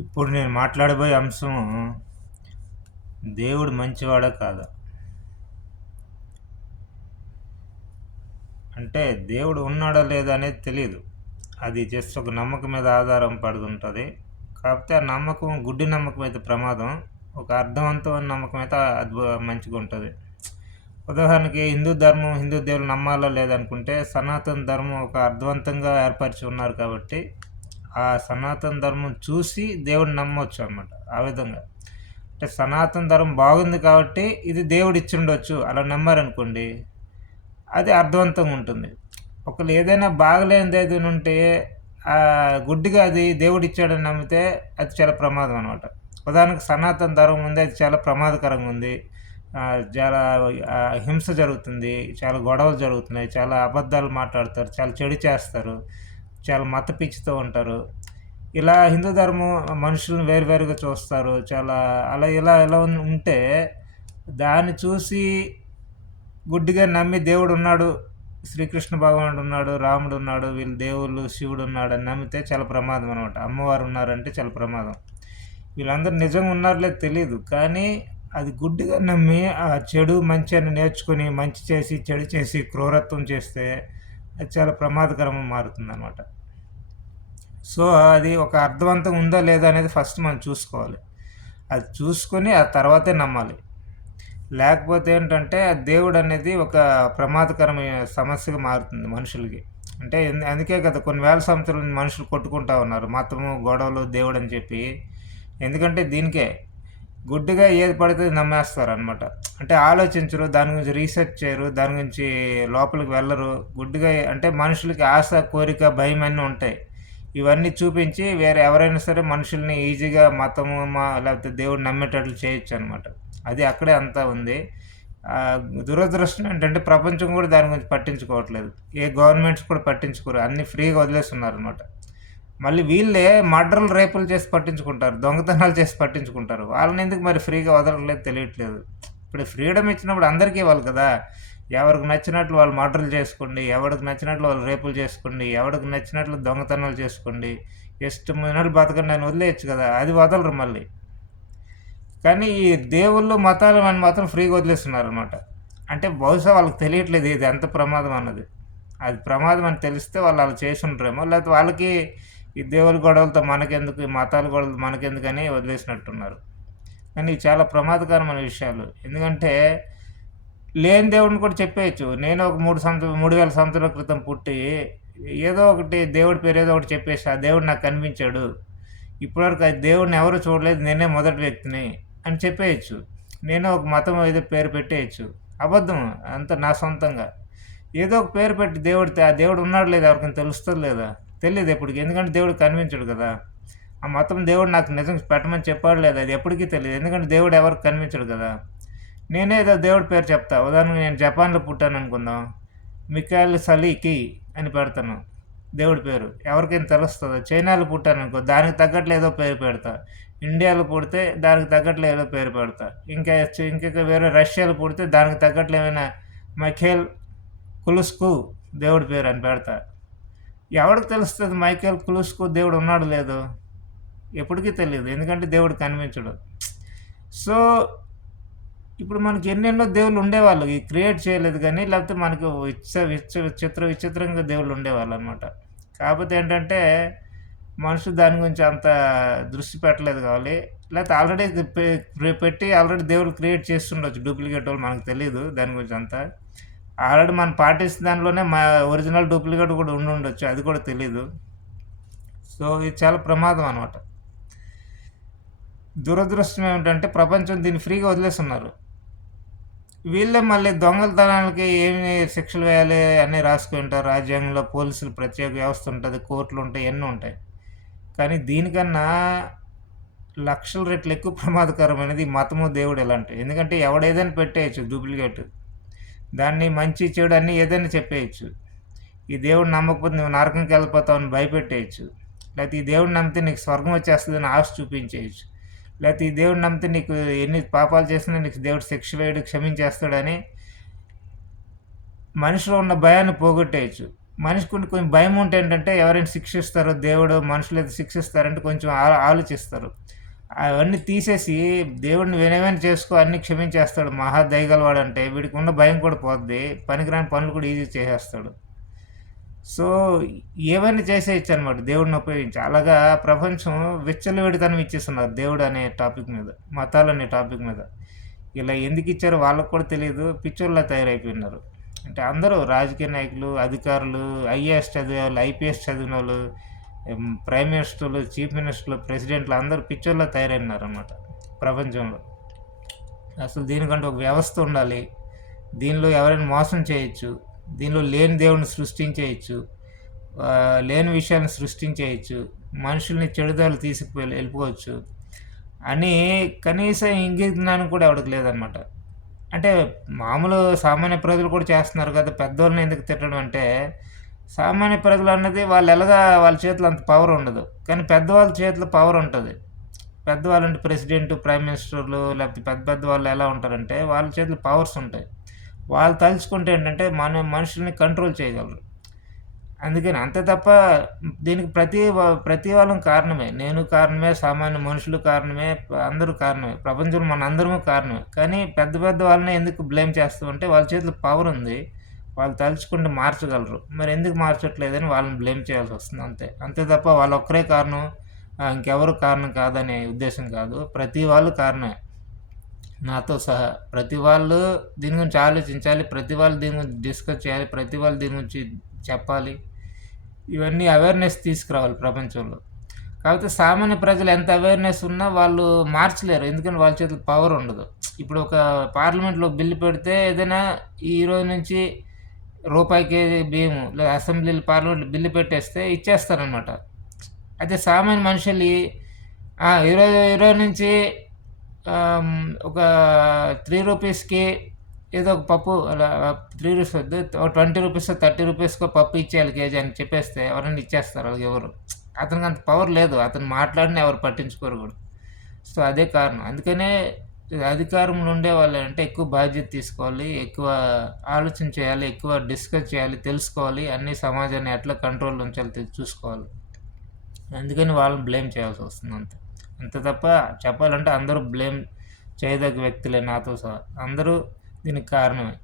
ఇప్పుడు నేను మాట్లాడబోయే అంశం దేవుడు మంచివాడా కాదా. అంటే దేవుడు ఉన్నాడా లేదా అనేది తెలియదు. అది జస్ట్ ఒక నమ్మకం మీద ఆధారం పడుతుంటుంది. కాకపోతే ఆ నమ్మకం గుడ్డి నమ్మకం అయితే ప్రమాదం. ఒక అర్థవంతమైన నమ్మకం అయితే మంచిగా ఉంటుంది. ఉదాహరణకి హిందూ దేవులు నమ్మాలా లేదనుకుంటే సనాతన ధర్మం ఒక అర్థవంతంగా ఏర్పరిచి ఉన్నారు కాబట్టి ఆ సనాతన ధర్మం చూసి దేవుడిని నమ్మవచ్చు అన్నమాట. ఆ విధంగా అంటే సనాతన ధర్మం బాగుంది కాబట్టి ఇది దేవుడు ఇచ్చిండొచ్చు అలా నమ్మారనుకోండి, అది అర్థవంతంగా ఉంటుంది. ఒకళ్ళు ఏదైనా బాగలేనిది ఏదైనా ఉంటే గుడ్డిగా అది దేవుడు ఇచ్చాడని నమ్మితే అది చాలా ప్రమాదం అనమాట. ఉదాహరణకు సనాతన ధర్మం ఉంది, అది చాలా ప్రమాదకరంగా ఉంది. చాలా హింస జరుగుతుంది, చాలా గొడవలు జరుగుతున్నాయి, చాలా అబద్ధాలు మాట్లాడతారు, చాలా చెడు చేస్తారు, చాలా మత పిచ్చితో ఉంటారు. ఇలా హిందూ ధర్మం మనుషులను వేరువేరుగా చూస్తారు. చాలా ఇలా ఉంటే దాన్ని చూసి గుడ్డిగా నమ్మి దేవుడు ఉన్నాడు, శ్రీకృష్ణ భగవానుడు ఉన్నాడు, రాముడు ఉన్నాడు, వీళ్ళు దేవుళ్ళు, శివుడు ఉన్నాడు అని నమ్మితే చాలా ప్రమాదం అనమాట. అమ్మవారు ఉన్నారంటే చాలా ప్రమాదం. వీళ్ళందరూ నిజంగా ఉన్నారో లేదో తెలియదు, కానీ అది గుడ్డిగా నమ్మి ఆ చెడు మంచి అని నేర్చుకొని మంచి చేసి చెడు చేసి క్రూరత్వం చేస్తే అది చాలా ప్రమాదకరంగా మారుతుంది అనమాట. సో అది ఒక అర్థవంతం ఉందా లేదా అనేది ఫస్ట్ మనం చూసుకోవాలి. అది చూసుకొని ఆ తర్వాతే నమ్మాలి. లేకపోతే ఏంటంటే దేవుడు అనేది ఒక ప్రమాదకరమైన సమస్యగా మారుతుంది మనుషులకి. అంటే అందుకే కదా కొన్ని వేల సంవత్సరాల మనుషులు కొట్టుకుంటా ఉన్నారు, మతము గొడవలు దేవుడు అని చెప్పి. ఎందుకంటే దీనికే గుడ్డిగా ఏది పడితే నమ్మేస్తారు అనమాట. అంటే ఆలోచించరు, దాని గురించి రీసెర్చ్ చేయరు, దాని గురించి లోపలికి వెళ్ళరు. గుడ్డిగా అంటే మనుషులకి ఆశ, కోరిక, భయం అన్నీ ఉంటాయి. ఇవన్నీ చూపించి వేరే ఎవరైనా సరే మనుషుల్ని ఈజీగా మతము లేకపోతే దేవుడు నమ్మేటట్లు చేయొచ్చు అనమాట. అది అక్కడే అంతా ఉంది. దురదృష్టం ఏంటంటే ప్రపంచం కూడా దాని గురించి పట్టించుకోవట్లేదు. ఏ గవర్నమెంట్స్ కూడా పట్టించుకోరు, అన్నీ ఫ్రీగా వదిలేస్తున్నారు అనమాట. మళ్ళీ వీళ్ళే మర్డర్లు, రేపులు చేసి పట్టించుకుంటారు, దొంగతనాలు చేసి పట్టించుకుంటారు. వాళ్ళని ఎందుకు మరి ఫ్రీగా వదలట్లేదు తెలియట్లేదు. ఇప్పుడు ఫ్రీడమ్ ఇచ్చినప్పుడు అందరికీ ఇవ్వాలి కదా. ఎవరికి నచ్చినట్లు వాళ్ళు మర్డర్లు చేసుకోండి, ఎవరికి నచ్చినట్లు వాళ్ళు రేపులు చేసుకోండి, ఎవరికి నచ్చినట్లు దొంగతనాలు చేసుకోండి, ఇష్టమైనట్లు బతకండి అని వదిలేయచ్చు కదా. అది వదలరు మళ్ళీ. కానీ ఈ దేవుళ్ళు, మతాలు అని మాత్రం ఫ్రీగా వదిలేస్తున్నారు అనమాట. అంటే బహుశా వాళ్ళకి తెలియట్లేదు ఇది ఎంత ప్రమాదం అన్నది. అది ప్రమాదం అని తెలిస్తే వాళ్ళు అలా చేసి ఉంటారేమో, లేకపోతే వాళ్ళకి ఈ దేవుళ్ళ గొడవలతో మనకెందుకు, ఈ మతాల గొడవలు మనకెందుకని వదిలేసినట్టున్నారు. కానీ ఇవి చాలా ప్రమాదకరమైన విషయాలు. ఎందుకంటే లేని దేవుడిని కూడా చెప్పేయచ్చు. నేను ఒక 3000 సంవత్సరాల క్రితం పుట్టి ఏదో ఒకటి దేవుడి పేరు ఏదో ఒకటి చెప్పేసి ఆ దేవుడు నాకు కనిపించాడు, ఇప్పటివరకు ఆ దేవుడిని ఎవరు చూడలేదు, నేనే మొదటి వ్యక్తిని అని చెప్పేయచ్చు. నేను ఒక మతం ఏదో పేరు పెట్టేయచ్చు. అబద్ధం అంత నా సొంతంగా. ఏదో ఒక పేరు పెట్టి ఆ దేవుడు ఉన్నాడు లేదా ఎవరికైనా తెలుస్తుంది లేదా? తెలియదు ఎప్పటికి, ఎందుకంటే దేవుడు కనిపించడు కదా. ఆ మతం దేవుడు నాకు నిజం పెట్టమని చెప్పాడు లేదా, అది ఎప్పటికీ తెలియదు, ఎందుకంటే దేవుడు ఎవరికి కనిపించడు కదా. నేనే ఏదో దేవుడి పేరు చెప్తా. ఉదాహరణకు నేను జపాన్లో పుట్టాను అనుకుందాం, మికాయల్ సలీకి అని పెడతాను దేవుడి పేరు. ఎవరికైనా తెలుస్తుందో. చైనాలో పుట్టాను అనుకో, దానికి తగ్గట్లు ఏదో పేరు పెడతా. ఇండియాలో పుడితే దానికి తగ్గట్లు ఏదో పేరు పెడతా. ఇంకా వేరే రష్యాలో పుడితే దానికి తగ్గట్లు ఏమైనా మైఖేల్ కులుస్కు దేవుడి పేరు అని పెడతా. ఎవరికి తెలుస్తుంది మైఖేల్ కులుస్కు దేవుడు ఉన్నాడు లేదో? ఎప్పటికీ తెలియదు, ఎందుకంటే దేవుడు కనిపించడు. సో ఇప్పుడు మనకి ఎన్నెన్నో దేవుళ్ళు ఉండేవాళ్ళు, ఈ క్రియేట్ చేయలేదు కానీ, లేకపోతే మనకు విచిత్రంగా దేవుళ్ళు ఉండేవాళ్ళు అనమాట. కాకపోతే ఏంటంటే మనుషులు దాని గురించి అంత దృష్టి పెట్టలేదు కావాలి, లేకపోతే ఆల్రెడీ పెట్టి ఆల్రెడీ దేవుళ్ళు క్రియేట్ చేస్తుండొచ్చు డూప్లికేట్ వాళ్ళు, మనకు తెలియదు దాని గురించి అంతా. ఆల్రెడీ మనం పాటిస్తున్న దానిలోనే మా ఒరిజినల్ డూప్లికేట్ కూడా ఉండొచ్చు, అది కూడా తెలీదు. సో ఇది చాలా ప్రమాదం అనమాట. దురదృష్టం ఏమిటంటే ప్రపంచం దీన్ని ఫ్రీగా వదిలేస్తున్నారు. వీళ్ళే మళ్ళీ దొంగతనాలకి ఏమి శిక్షలు వేయాలి అన్నీ రాసుకుంటారు. రాజ్యాంగంలో పోలీసులు ప్రత్యేక వ్యవస్థ ఉంటుంది, కోర్టులు ఉంటాయి, ఎన్నో ఉంటాయి. కానీ దీనికన్నా లక్షల రెట్లు ఎక్కువ ప్రమాదకరమైనది మతము, దేవుడు ఇలాంటివి. ఎందుకంటే ఎవడేదైనా పెట్టేయచ్చు డూప్లికేట్, దాన్ని మంచి చెడు అన్నీ ఏదైనా చెప్పేయచ్చు. ఈ దేవుడు నమ్మకపోతే నువ్వు నరకంకి వెళ్ళిపోతావు అని భయపెట్టేయచ్చు, లేకపోతే ఈ దేవుడు నమ్మితే నీకు స్వర్గం వచ్చేస్తుందని ఆశ చూపించేయచ్చు, లేకపోతే ఈ దేవుడు నమ్మితే నీకు ఎన్ని పాపాలు చేసినా నీకు దేవుడు శిక్ష వేయడు, క్షమించేస్తాడని మనిషిలో ఉన్న భయాన్ని పోగొట్టేయచ్చు. మనిషికి కొంచెం భయం ఉంటే ఏంటంటే ఎవరైనా శిక్షిస్తారో దేవుడు మనుషులు ఏదో శిక్షిస్తారంటే కొంచెం ఆలోచిస్తారు. అవన్నీ తీసేసి దేవుడిని వినయమైన చేసుకో అన్నీ క్షమించేస్తాడు. మహా దయగలవాడంటే వీడికి ఉన్న భయం కూడా పోద్ది. పనికిరాని పనులు కూడా ఈజీ చేసేస్తాడు. సో, ఏవైనా చేసేయొచ్చనమాట దేవుడిని ఉపయోగించి. అలాగా ప్రపంచం విచ్చలవిడితనం ఇచ్చేస్తున్నారు దేవుడనే టాపిక్ మీద, మతాలనే టాపిక్ మీద. ఇలా ఎందుకిచ్చారో వాళ్ళకి కూడా తెలీదు. పిచ్చోల్లా తయారైపోయినారు. అంటే అందరూ రాజకీయ నాయకులు, అధికారులు, ఐఏఎస్ చదివేవాళ్ళు, ఐపీఎస్ చదివినోళ్ళు, ప్రైమ్ మినిస్టర్లు, చీఫ్ మినిస్టర్లు, ప్రెసిడెంట్లు అందరూ పిచ్చోల్లా తయారైనారనమాట ప్రపంచంలో. అసలు దీనికంటే ఒక వ్యవస్థ ఉండాలి. దీనిలో ఎవరైనా మోసం చేయొచ్చు. దీనిలో లేని దేవుడిని సృష్టించేయచ్చు. లేని విషయాన్ని సృష్టించేయచ్చు. మనుషుల్ని చెడుదారులు వెళ్ళిపోవచ్చు అని కనీసం ఇంగిత జ్ఞానం కూడా ఎవరికి లేదనమాట. అంటే మామూలు సామాన్య ప్రజలు కూడా చేస్తున్నారు కదా, పెద్దోళ్ళని ఎందుకు తిట్టడం అంటే, సామాన్య ప్రజలు అన్నది వాళ్ళు ఎలాగా వాళ్ళ చేతిలో అంత పవర్ ఉండదు. కానీ పెద్దవాళ్ళ చేతిలో పవర్ ఉంటుంది. పెద్దవాళ్ళు అంటే ప్రెసిడెంట్, ప్రైమ్ మినిస్టర్లు లేకపోతే పెద్ద పెద్ద వాళ్ళు ఎలా ఉంటారంటే వాళ్ళ చేతిలో పవర్స్ ఉంటాయి. వాళ్ళు తలుచుకుంటే ఏంటంటే మనుషుల్ని కంట్రోల్ చేయగలరు. అందుకని అంతే తప్ప దీనికి ప్రతి వాళ్ళం కారణమే. నేను కారణమే, సామాన్య మనుషులు కారణమే, అందరూ కారణమే. ప్రపంచంలో మనందరము కారణమే. కానీ పెద్ద పెద్ద వాళ్ళని ఎందుకు బ్లేమ్ చేస్తామంటే వాళ్ళ చేతిలో పవర్ ఉంది. వాళ్ళు తలుచుకుంటే మార్చగలరు. మరి ఎందుకు మార్చట్లేదని వాళ్ళని బ్లేమ్ చేయాల్సి వస్తుంది అంతే. అంతే తప్ప వాళ్ళొక్కరే కారణం, ఇంకెవరు కారణం కాదనే ఉద్దేశం కాదు. ప్రతి వాళ్ళు కారణమే. నాతో సహా ప్రతి వాళ్ళు దీని గురించి ఆలోచించాలి. ప్రతి వాళ్ళు దీని గురించి డిస్కస్ చేయాలి. ప్రతి వాళ్ళు దీని గురించి చెప్పాలి. ఇవన్నీ అవేర్నెస్ తీసుకురావాలి ప్రపంచంలో. కాకపోతే సామాన్య ప్రజలు ఎంత అవేర్నెస్ ఉన్నా వాళ్ళు మార్చలేరు. ఎందుకంటే వాళ్ళ చేతిలో పవర్ ఉండదు. ఇప్పుడు ఒక పార్లమెంట్లో బిల్లు పెడితే ఏదైనా ఈ రోజు నుంచి రూపాయి కేజీ బియ్యము లేదా అసెంబ్లీలో పార్లమెంట్లో బిల్లు పెట్టేస్తే ఇచ్చేస్తారనమాట. అయితే సామాన్య మనుషులు ఈరోజు నుంచి ఒక 3 రూపీస్కి ఏదో ఒక పప్పు అలా 3 రూపీస్ వద్దు, 20 రూపీస్ 30 రూపీస్కో పప్పు ఇచ్చేయాలి కేజీ అని చెప్పేస్తే ఎవరైనా ఇచ్చేస్తారు. వాళ్ళకి ఎవరు, అతనికి అంత పవర్ లేదు. అతను మాట్లాడినా ఎవరు పట్టించుకోరు కూడా. సో అదే కారణం. అందుకనే అధికారంలో ఉండే వాళ్ళు అంటే ఎక్కువ బాధ్యత తీసుకోవాలి, ఎక్కువ ఆలోచన చేయాలి, ఎక్కువ డిస్కస్ చేయాలి, తెలుసుకోవాలి, అన్ని సమాజాన్ని ఎట్లా కంట్రోల్ ఉంచాలి చూసుకోవాలి. అందుకని వాళ్ళని బ్లేమ్ చేయాల్సి వస్తుంది అంతే. అంతే తప్ప చెప్పాలంటే అందరూ బ్లేమ్ చేయదగ్గ వ్యక్తులే నాతో సహా. అందరూ దీనికి కారణమే.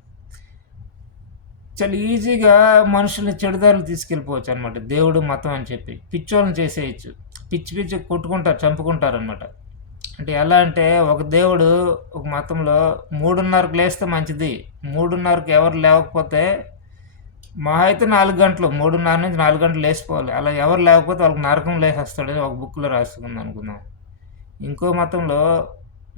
చాలా ఈజీగా మనుషుల్ని చెడుదారులు తీసుకెళ్ళిపోవచ్చు అనమాట. దేవుడు మతం అని చెప్పి పిచ్చోళ్ళని చేసేయచ్చు. పిచ్చి కొట్టుకుంటారు, చంపుకుంటారు అనమాట. అంటే ఎలా అంటే ఒక దేవుడు ఒక మతంలో 3:30కు లేస్తే మంచిది, 3:30కి ఎవరు లేవకపోతే మహా అయితే 4 గంటలు, 3:30 నుంచి 4 గంటలు లేచిపోవాలి. అలా ఎవరు లేకపోతే వాళ్ళకి నరకం లేసేస్తాడని ఒక బుక్లో రాసుకుంది అనుకుందాం. ఇంకో మతంలో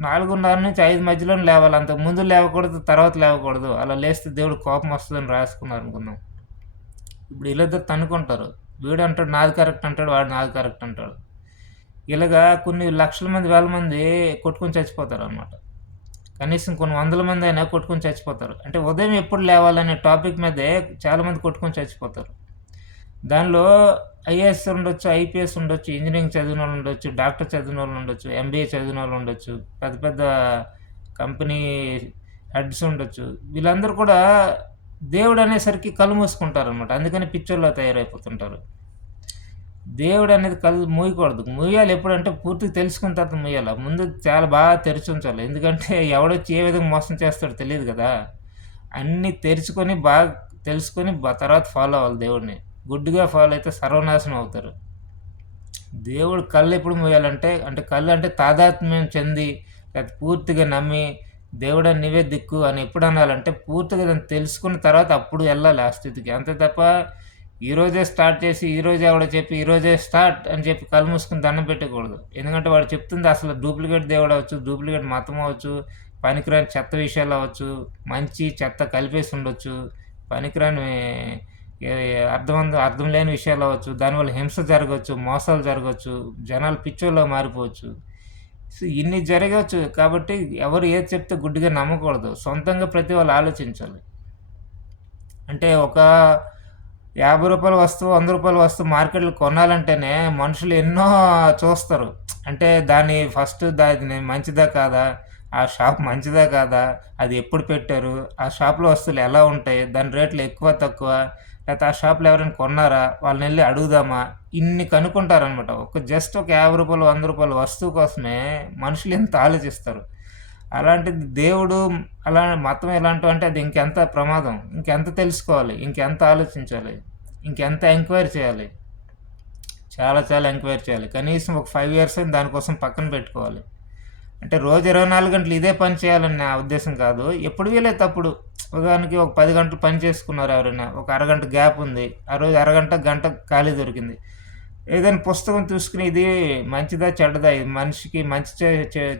4:30 నుంచి 5 మధ్యలో లేవాలి, అంతకు ముందు లేవకూడదు, తర్వాత లేవకూడదు. అలా లేస్తే దేవుడు కోపం వస్తుందని రాసుకున్నారు అనుకుందాం. ఇప్పుడు వీళ్ళిద్దరు తన్నుకుంటారు. వీడు అంటాడు నాది కరెక్ట్ అంటాడు, వాడు నాది కరెక్ట్ అంటాడు. ఇలాగా కొన్ని లక్షల మంది, వేల మంది కొట్టుకొని చచ్చిపోతారు అనమాట. కనీసం కొన్ని వందల మంది అయినా కొట్టుకొని చచ్చిపోతారు. అంటే ఉదయం ఎప్పుడు లేవాలనే టాపిక్ మీదే చాలామంది కొట్టుకొని చచ్చిపోతారు. దానిలో ఐఏఎస్ ఉండొచ్చు, ఐపీఎస్ ఉండొచ్చు, ఇంజనీరింగ్ చదివిన వాళ్ళు ఉండొచ్చు, డాక్టర్ చదివిన వాళ్ళు ఉండొచ్చు, ఎంబీఏ చదివిన వాళ్ళు ఉండొచ్చు, పెద్ద పెద్ద కంపెనీ హెడ్స్ ఉండొచ్చు. వీళ్ళందరూ కూడా దేవుడు అనేసరికి కళ్ళు మూసుకుంటారు అనమాట. అందుకని పిక్చర్లో తయారైపోతుంటారు. దేవుడు అనేది కళ్ళు మూయకూడదు. మూయాలి ఎప్పుడంటే పూర్తిగా తెలుసుకున్న తర్వాత మూయాలి. ముందు చాలా బాగా తెరిచి ఉంచాలి. ఎందుకంటే ఎవడొచ్చి ఏ విధంగా మోసం చేస్తాడో తెలియదు కదా. అన్నీ తెరుచుకొని బాగా తెలుసుకొని తర్వాత ఫాలో అవ్వాలి దేవుడిని. గుడ్డిగా ఫాలో అయితే సర్వనాశనం అవుతారు. దేవుడు కళ్ళు ఎప్పుడు మూయాలంటే, అంటే కళ్ళు అంటే తాదాత్మ్యం చెంది లేకపోతే పూర్తిగా నమ్మి దేవుడా నీవే దిక్కు అని ఎప్పుడు అనాలంటే పూర్తిగా దాన్ని తెలుసుకున్న తర్వాత అప్పుడు వెళ్ళాలి ఆ స్థితికి. అంతే తప్ప ఈరోజే స్టార్ట్ చేసి ఈరోజే ఎవడో చెప్పి ఈరోజే స్టార్ట్ అని చెప్పి కళ్ళు మూసుకుని దండం పెట్టకూడదు. ఎందుకంటే వాడు చెప్తుంది అసలు డూప్లికేట్ దేవుడు అవ్వచ్చు, డూప్లికేట్ మతం అవ్వచ్చు, పనికిరాని చెత్త విషయాలు అవ్వచ్చు, మంచి చెత్త కలిపేసి ఉండొచ్చు, పనికిరాని అర్థం లేని విషయాలు అవ్వచ్చు, దానివల్ల హింస జరగవచ్చు, మోసాలు జరగవచ్చు, జనాలు పిచ్చోళ్ళలో మారిపోవచ్చు. సో ఇన్ని జరగవచ్చు. కాబట్టి ఎవరు ఏది చెప్తే గుడ్డిగా నమ్మకూడదు. సొంతంగా ప్రతి వాళ్ళు ఆలోచించాలి. అంటే ఒక రూ. 50 వస్తువు, రూ. 100 వస్తువు మార్కెట్లో కొనాలంటేనే మనుషులు ఎన్నో చూస్తారు. అంటే దాని ఫస్ట్ దాని మంచిదా కాదా, ఆ షాప్ మంచిదా కాదా, అది ఎప్పుడు పెట్టారు, ఆ షాప్లో వస్తువులు ఎలా ఉంటాయి, దాని రేట్లు ఎక్కువ తక్కువ, లేకపోతే ఆ షాప్‌లో ఎవరైనా కొన్నారా? వాళ్ళనెళ్లి అడుగుదామా? ఇన్ని కనుక్కుంటారనమాట. జస్ట్ ఒక రూ. 50, రూ. 100 వస్తువు కోసమే మనుషులు ఎంత ఆలోచిస్తారు. అలాంటిది దేవుడు మతం ఎలాంటివంటే అది ఇంకెంత ప్రమాదం. ఇంకెంత తెలుసుకోవాలి, ఇంకెంత ఆలోచించాలి, ఇంకెంత ఎంక్వైరీ చేయాలి. చాలా చాలా ఎంక్వైరీ చేయాలి. కనీసం ఒక 5 ఇయర్స్ అయినా దానికోసం పక్కన పెట్టుకోవాలి. అంటే రోజు 24 గంటలు ఇదే పని చేయాలని నా ఉద్దేశం కాదు. ఎప్పుడు వీలైతే అప్పుడు. ఉదాహరణకి ఒక 10 గంటలు పని చేసుకున్నారు ఎవరైనా. ఒక అరగంట గ్యాప్ ఉంది. ఆ రోజు అరగంట, గంట ఖాళీ దొరికింది. ఏదైనా పుస్తకం చూసుకుని ఇది మంచిదా? చెడ్డదా? ఇది మనిషికి మంచి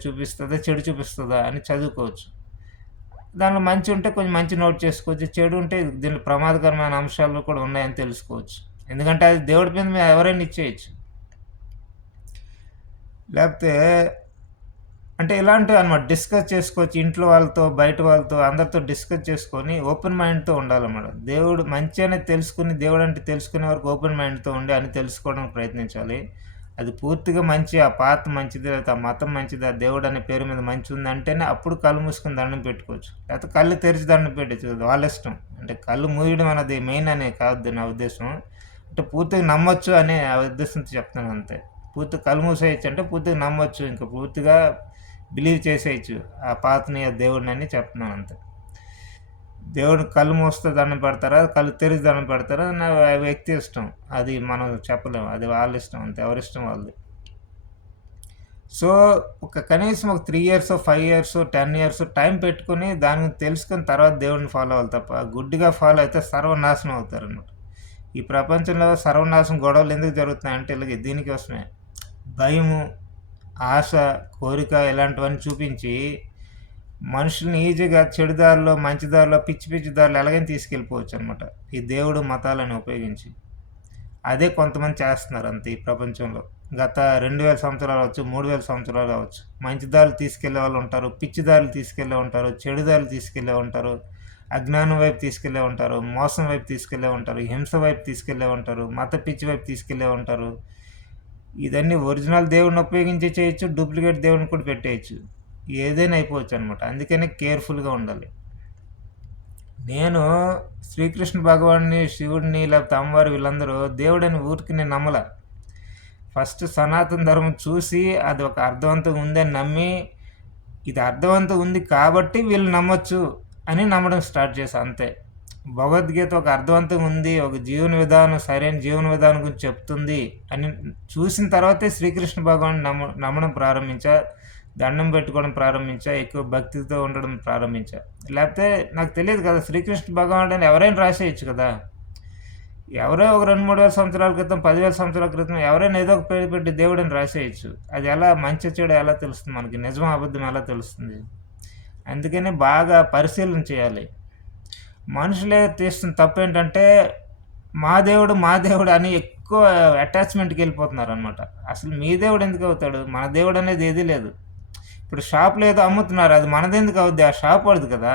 చూపిస్తదా? చెడు చూపిస్తదా? అని చదువుకోవచ్చు. దానిలో మంచి ఉంటే కొంచెం మంచి నోట్ చేసుకోవచ్చు. చెడు ఉంటే దీనిలో ప్రమాదకరమైన అంశాలు కూడా ఉన్నాయని తెలుసుకోవచ్చు. ఎందుకంటే అది దేవుడి మీద ఎవరైనా ఇచ్చేయచ్చు. లేకపోతే అంటే ఇలాంటివి అనమాట డిస్కస్ చేసుకోవచ్చు. ఇంట్లో వాళ్ళతో, బయట వాళ్ళతో అందరితో డిస్కస్ చేసుకొని ఓపెన్ మైండ్‌తో ఉండాలన్నమాట. దేవుడు మంచి అనేది తెలుసుకొని, దేవుడు అంటే తెలుసుకునే వరకు ఓపెన్ మైండ్‌తో ఉండి అని తెలుసుకోవడానికి ప్రయత్నించాలి. అది పూర్తిగా మంచి, ఆ పాత మంచిది, లేకపోతే ఆ మతం మంచిది, ఆ దేవుడు అనే పేరు మీద మంచి ఉందంటేనే అప్పుడు కళ్ళు మూసుకొని దండం పెట్టుకోవచ్చు. లేకపోతే కళ్ళు తెరిచి దండం పెట్టచ్చు. అది వాళ్ళ ఇష్టం. అంటే కళ్ళు మూయడం అనేది మెయిన్ అనే కాదు నా ఉద్దేశం. అంటే పూర్తిగా నమ్మొచ్చు అనే ఆ ఉద్దేశంతో చెప్తున్నాను అంతే. పూర్తిగా కళ్ళు మూసేయచ్చు అంటే పూర్తిగా నమ్మొచ్చు. ఇంకా పూర్తిగా బిలీవ్ చేసేయచ్చు ఆ పాతని, ఆ దేవుడిని అని చెప్తున్నాను అంతే. దేవుడు కళ్ళు మూస్తే దండం పెడతారా, కళ్ళు తెరిచి దండం పెడతారా నా వ్యక్తి ఇష్టం. అది మనం చెప్పలేము. అది వాళ్ళ ఇష్టం అంతే. ఎవరిష్టం వాళ్ళది. సో కనీసం ఒక 3 ఇయర్స్, 5 ఇయర్స్, 10 ఇయర్స్ టైం పెట్టుకుని దాన్ని తెలుసుకుని తర్వాత దేవుడిని ఫాలో అవ్వాలి తప్ప గుడ్డిగా ఫాలో అయితే సర్వనాశనం అవుతారన్నమాట. ఈ ప్రపంచంలో సర్వనాశనం గొడవలు ఎందుకు జరుగుతున్నాయంటే ఇలాగే దీనికోసమే. భయము, ఆశ, కోరిక ఇలాంటివన్నీ చూపించి మనుషుల్ని ఈజీగా చెడు దారిలో, మంచి దారిలో, పిచ్చి పిచ్చి దారిలో ఎలాగైనా తీసుకెళ్ళిపోవచ్చు అనమాట. ఈ దేవుడు మతాలను ఉపయోగించి. అదే కొంతమంది చేస్తున్నారు అంతే ఈ ప్రపంచంలో. గత 2000 సంవత్సరాలు అవ్వచ్చు, 3000 సంవత్సరాలు అవ్వచ్చు. మంచి దారులు తీసుకెళ్లే వాళ్ళు ఉంటారు, పిచ్చి దారులు తీసుకెళ్లే ఉంటారు, చెడు దారులు తీసుకెళ్లే ఉంటారు, అజ్ఞానం వైపు తీసుకెళ్లే ఉంటారు, మోసం వైపు తీసుకెళ్లే ఉంటారు, హింస వైపు తీసుకెళ్లే ఉంటారు, మత పిచ్చి వైపు తీసుకెళ్లే ఉంటారు. ఇదన్నీ ఒరిజినల్ దేవుడిని ఉపయోగించి చేయొచ్చు, డూప్లికేట్ దేవుడిని కూడా పెట్టేయచ్చు. ఏదైనా అయిపోవచ్చు అనమాట. అందుకనే కేర్ఫుల్గా ఉండాలి. నేను శ్రీకృష్ణ భగవాన్ని, శివుడిని, లేకపోతే అమ్మవారు వీళ్ళందరూ దేవుడని ఊరికి నేను నమ్మల. ఫస్ట్ సనాతన ధర్మం చూసి అది ఒక అర్థవంతంగా ఉందని నమ్మి, ఇది అర్థవంతం ఉంది కాబట్టి వీళ్ళు నమ్మొచ్చు అని నమ్మడం స్టార్ట్ చేశా అంతే. భగవద్గీత ఒక అర్థవంతంగా ఉంది, ఒక జీవన విధానం, సరైన జీవన విధానం గురించి చెప్తుంది అని చూసిన తర్వాతే శ్రీకృష్ణ భగవాన్ నమ్మడం ప్రారంభించా. దండం పెట్టుకోవడం ప్రారంభించా. ఎక్కువ భక్తితో ఉండడం ప్రారంభించా. లేకపోతే నాకు తెలియదు కదా, శ్రీకృష్ణ భగవానుడు అని ఎవరైనా రాసేయచ్చు కదా. ఎవరో ఒక 2-3 వేల సంవత్సరాల క్రితం, 10,000 సంవత్సరాల క్రితం ఎవరైనా ఏదో ఒక పేరు పెట్టి దేవుడని రాసేయచ్చు. అది ఎలా మంచి చెడు ఎలా తెలుస్తుంది మనకి, నిజం అబద్ధం ఎలా తెలుస్తుంది? అందుకని బాగా పరిశీలన చేయాలి. మనుషులే తీస్తున్న తప్పు ఏంటంటే మా దేవుడు అని ఎక్కువ అటాచ్మెంట్కి వెళ్ళిపోతున్నారు అనమాట. అసలు మీ దేవుడు ఎందుకు అవుతాడు? మన దేవుడు అనేది ఏదీ లేదు. ఇప్పుడు షాప్లో ఏదో అమ్ముతున్నారు, అది మనదెందుకు అవుద్ది? ఆ షాప్ వాడిది కదా.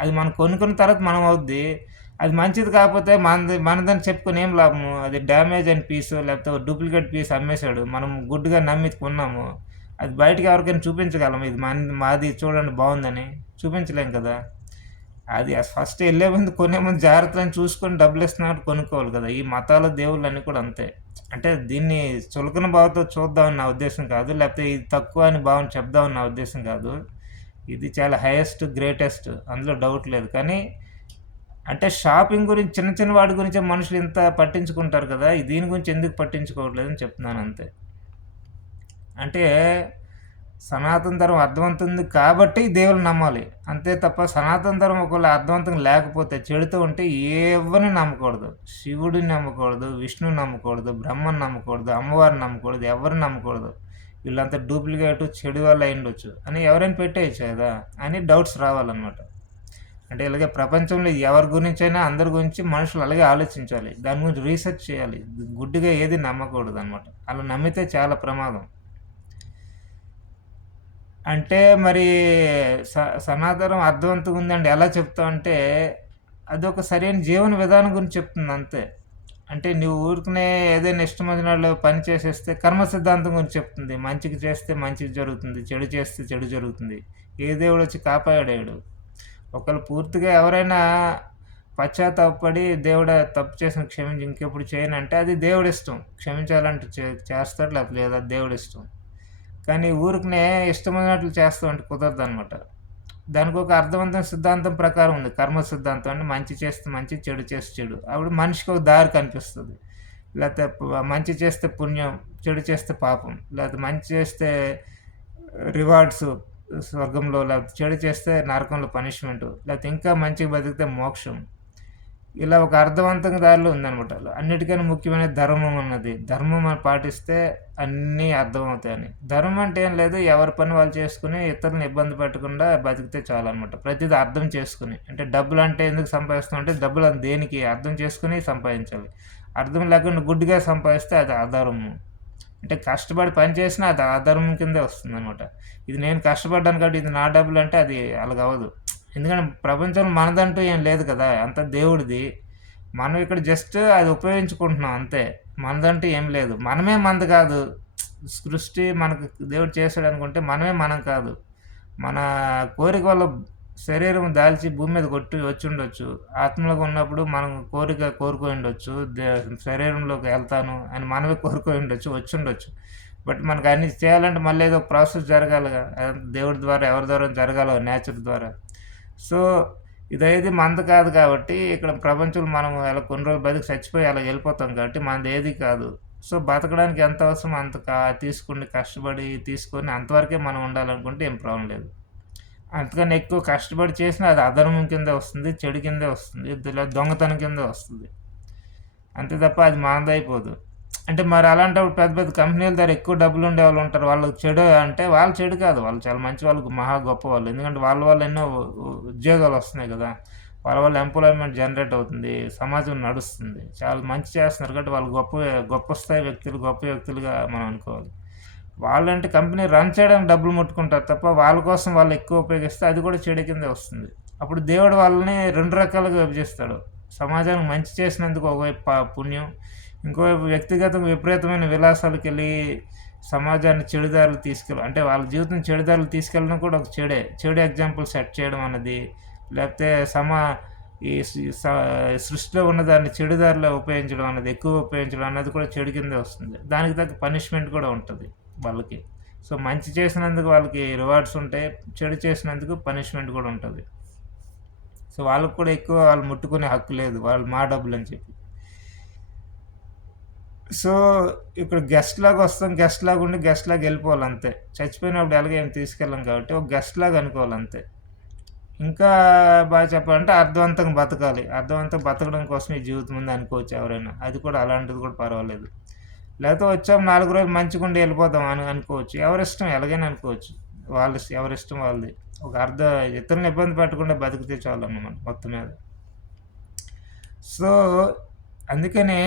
అది మనం కొనుక్కున్న తర్వాత మనం అవుద్ది. అది మంచిది కాకపోతే మనదని చెప్పుకొని ఏం లాభము? అది డ్యామేజ్ అయిన పీసు, లేకపోతే డూప్లికేట్ పీస్ అమ్మేశాడు, మనం గుడ్డుగా నమ్మి కొన్నాము. అది బయటకి ఎవరికైనా చూపించగలం ఇది మాది చూడండి బాగుందని? చూపించలేం కదా. అది ఫస్ట్ వెళ్ళే ముందు కొనే ముందు జాగ్రత్తలను చూసుకొని డబ్బులు ఇస్తున్నట్టు కొనుక్కోవాలి కదా. ఈ మతాల దేవుళ్ళు అన్నీ కూడా అంతే. అంటే దీన్ని చులకన భావంతో చూద్దామని నా ఉద్దేశం కాదు, లేకపోతే ఇది తక్కువ అని భావన చెప్దామని నా ఉద్దేశం కాదు. ఇది చాలా హైయెస్ట్, గ్రేటెస్ట్, అందులో డౌట్ లేదు. కానీ అంటే షాపింగ్ గురించి, చిన్న చిన్న వాటి గురించే మనుషులు ఇంత పట్టించుకుంటారు కదా, దీని గురించి ఎందుకు పట్టించుకోవట్లేదని చెప్తున్నాను అంతే. అంటే సనాతన ధర్మం అర్థవంతుంది కాబట్టి దేవుని నమ్మాలి అంతే తప్ప, సనాతన ధర్మం ఒకవేళ అర్థవంతంగా లేకపోతే, చెడుతూ ఉంటే ఎవరిని నమ్మకూడదు. శివుడిని నమ్మకూడదు, విష్ణుని నమ్మకూడదు, బ్రహ్మని నమ్మకూడదు, అమ్మవారిని నమ్మకూడదు, ఎవరిని నమ్మకూడదు. వీళ్ళంతా డూప్లికేట్, చెడు వల్ల అయిండొచ్చు అని ఎవరైనా పెట్టేయచ్చు కదా అని డౌట్స్ రావాలన్నమాట. అంటే ఇలాగే ప్రపంచంలో ఎవరి గురించైనా అందరి గురించి మనుషులు అలాగే ఆలోచించాలి, దాని గురించి రీసెర్చ్ చేయాలి. గుడ్డిగా ఏది నమ్మకూడదు అనమాట. అలా నమ్మితే చాలా ప్రమాదం. అంటే మరి సనాతనం అర్థవంతంగా ఉందండి ఎలా చెప్తావు అంటే, అదొక సరైన జీవన విధానం గురించి చెప్తుంది అంతే. అంటే నువ్వు ఊరికనే ఏదైనా ఇష్టం వచ్చిన పని చేసేస్తే కర్మ సిద్ధాంతం గురించి చెప్తుంది. మంచికి చేస్తే మంచికి జరుగుతుంది, చెడు చేస్తే చెడు జరుగుతుంది. ఏ దేవుడు వచ్చి కాపాడాడు? ఒకళ్ళు పూర్తిగా ఎవరైనా పశ్చాత్తాపపడి దేవుడా తప్పు చేసిన క్షమించి ఇంకెప్పుడు చేయనంటే అది దేవుడిష్టం. క్షమించాలంటే చేస్తాడు, లేకపోతే లేదు, అది దేవుడిష్టం. కానీ ఊరికనే ఇష్టమైనట్లు చేస్తాం అంటే కుదరదనమాట. దానికి ఒక అర్థవంతమైన సిద్ధాంతం ప్రకారం ఉంది. కర్మ సిద్ధాంతం అంటే మంచి చేస్తే మంచి, చెడు చేస్తే చెడు. అప్పుడు మనిషికి ఒక దారి కనిపిస్తది. లేతే మంచి చేస్తే పుణ్యం, చెడు చేస్తే పాపం. లేకపోతే మంచి చేస్తే రివార్డ్స్ స్వర్గంలో, లేకపోతే చెడు చేస్తే నరకంలో పనిష్మెంటు, లేకపోతే ఇంకా మంచిగా బతికితే మోక్షం. ఇలా ఒక అర్థవంతంగా దారిలో ఉందనమాట. అన్నిటికన్నా ముఖ్యమైన ధర్మం అన్నది. ధర్మం మనం పాటిస్తే అన్నీ అర్థమవుతాయని. ధర్మం అంటే ఏం లేదు, ఎవరి పని వాళ్ళు చేసుకుని ఇతరులను ఇబ్బంది పెట్టకుండా బతికితే చాలన్నమాట. ప్రతిదీ అర్థం చేసుకుని. అంటే డబ్బులు అంటే ఎందుకు సంపాదిస్తాం అంటే డబ్బులు దేనికి అర్థం చేసుకుని సంపాదించాలి. అర్థం లేకుండా గుడ్డిగా సంపాదిస్తే అది అధర్మం. అంటే కష్టపడి పని చేసినా అది అధర్మం కిందే వస్తుందనమాట. ఇది నేను కష్టపడ్డాను కాబట్టి ఇది నా డబ్బులు అంటే అది అలాగ అవ్వదు. ఎందుకంటే ప్రపంచంలో మనదంటూ ఏం లేదు కదా, అంతా దేవుడిది. మనం ఇక్కడ జస్ట్ అది ఉపయోగించుకుంటున్నాం అంతే. మనదంటూ ఏం లేదు. మనమే మనది కాదు. సృష్టి మనకు దేవుడు చేశాడు అనుకుంటే మనమే మనం కాదు. మన కోరిక వల్ల శరీరం దాల్చి భూమి మీద కొట్టి వచ్చి ఉండొచ్చు. ఆత్మలోకి ఉన్నప్పుడు మనం కోరుకొని ఉండొచ్చు. శరీరంలోకి వెళ్తాను అని మనమే కోరుకొని ఉండొచ్చు, వచ్చి ఉండొచ్చు. బట్ మనకు అన్ని చేయాలంటే మళ్ళీ ఏదో ప్రాసెస్ జరగాలిగా. దేవుడి ద్వారా, ఎవరి ద్వారా జరగాలి, నేచర్ ద్వారా. సో ఇదేది మనది కాదు కాబట్టి ఇక్కడ ప్రపంచంలో మనం అలా కొన్ని రోజులు బతికి చచ్చిపోయి అలా వెళ్ళిపోతాం కాబట్టి మనది ఏది కాదు. సో బతకడానికి ఎంత అవసరం అంత తీసుకుని కష్టపడి తీసుకొని అంతవరకే మనం ఉండాలనుకుంటే ఏం ప్రాబ్లం లేదు. అంతకన్నా ఎక్కువ కష్టపడి చేసినా అది అధర్మం కింద వస్తుంది, చెడు కిందే వస్తుంది, దొంగతనం కింద వస్తుంది. అంతే తప్ప అది మనదైపోదు. అంటే మరి అలాంటప్పుడు పెద్ద పెద్ద కంపెనీల దగ్గర ఎక్కువ డబ్బులు ఉండే వాళ్ళు ఉంటారు. వాళ్ళు చెడు అంటే వాళ్ళు చెడు కాదు, వాళ్ళు చాలా మంచి వాళ్ళు, మహా గొప్ప వాళ్ళు. ఎందుకంటే వాళ్ళ వల్ల ఎన్నో ఉద్యోగాలు వస్తున్నాయి కదా, వాళ్ళ వల్ల ఎంప్లాయ్మెంట్ జనరేట్ అవుతుంది, సమాజం నడుస్తుంది, చాలా మంచి చేస్తున్నారు కాబట్టి వాళ్ళు గొప్ప స్థాయి వ్యక్తులు, గొప్ప వ్యక్తులుగా మనం అనుకోవాలి. వాళ్ళంటే కంపెనీ రన్ చేయడానికి డబ్బులు ముట్టుకుంటారు తప్ప వాళ్ళ కోసం వాళ్ళు ఎక్కువ ఉపయోగిస్తే అది కూడా చెడు కిందే వస్తుంది. అప్పుడు దేవుడు వాళ్ళని 2 రకాలుగా విభజిస్తాడు. సమాజానికి మంచి చేసినందుకు ఒకవైపు పుణ్యం, ఇంకోవైపు వ్యక్తిగతంగా విపరీతమైన విలాసాలకు వెళ్ళి సమాజాన్ని చెడుదారులు అంటే వాళ్ళ జీవితం చెడుదారులు తీసుకెళ్ళడం కూడా ఒక చెడు ఎగ్జాంపుల్ సెట్ చేయడం అన్నది, లేకపోతే ఈ సృష్టిలో ఉన్నదాన్ని చెడుదారిలో ఉపయోగించడం అన్నది, ఎక్కువ ఉపయోగించడం అన్నది కూడా చెడు కిందే వస్తుంది. దానికి తగ్గ పనిష్మెంట్ కూడా ఉంటుంది వాళ్ళకి. సో మంచి చేసినందుకు వాళ్ళకి రివార్డ్స్ ఉంటాయి, చెడు చేసినందుకు పనిష్మెంట్ కూడా ఉంటుంది. సో వాళ్ళకు కూడా ఎక్కువ వాళ్ళు ముట్టుకునే హక్కు లేదు, వాళ్ళు మా డబ్బులు అని చెప్పి. సో ఇప్పుడు గెస్ట్ లాగా వస్తాం, గెస్ట్ లాగా ఉండి గెస్ట్ లాగా వెళ్ళిపోవాలి అంతే. చచ్చిపోయినప్పుడు ఎలాగ ఏం తీసుకెళ్ళాం కాబట్టి ఒక గెస్ట్ లాగా అనుకోవాలి అంతే. ఇంకా బాగా చెప్పాలంటే అర్థవంతంగా బతకాలి. అర్థవంతంగా బతకడం కోసం ఈ జీవితం ఉంది అనుకోవచ్చు ఎవరైనా. అది కూడా అలాంటిది కూడా పర్వాలేదు. లేకపోతే వచ్చాం 4 రోజులు మంచిగా ఉండి వెళ్ళిపోతాం అని అనుకోవచ్చు. ఎవరిష్టం, ఎలాగైనా అనుకోవచ్చు. ఎవరిష్టం వాళ్ళది. ఒక ఇతరులను ఇబ్బంది పెట్టకుండా బతికితే చాలు అన్నమాట మొత్తం మీద. సో అందుకనే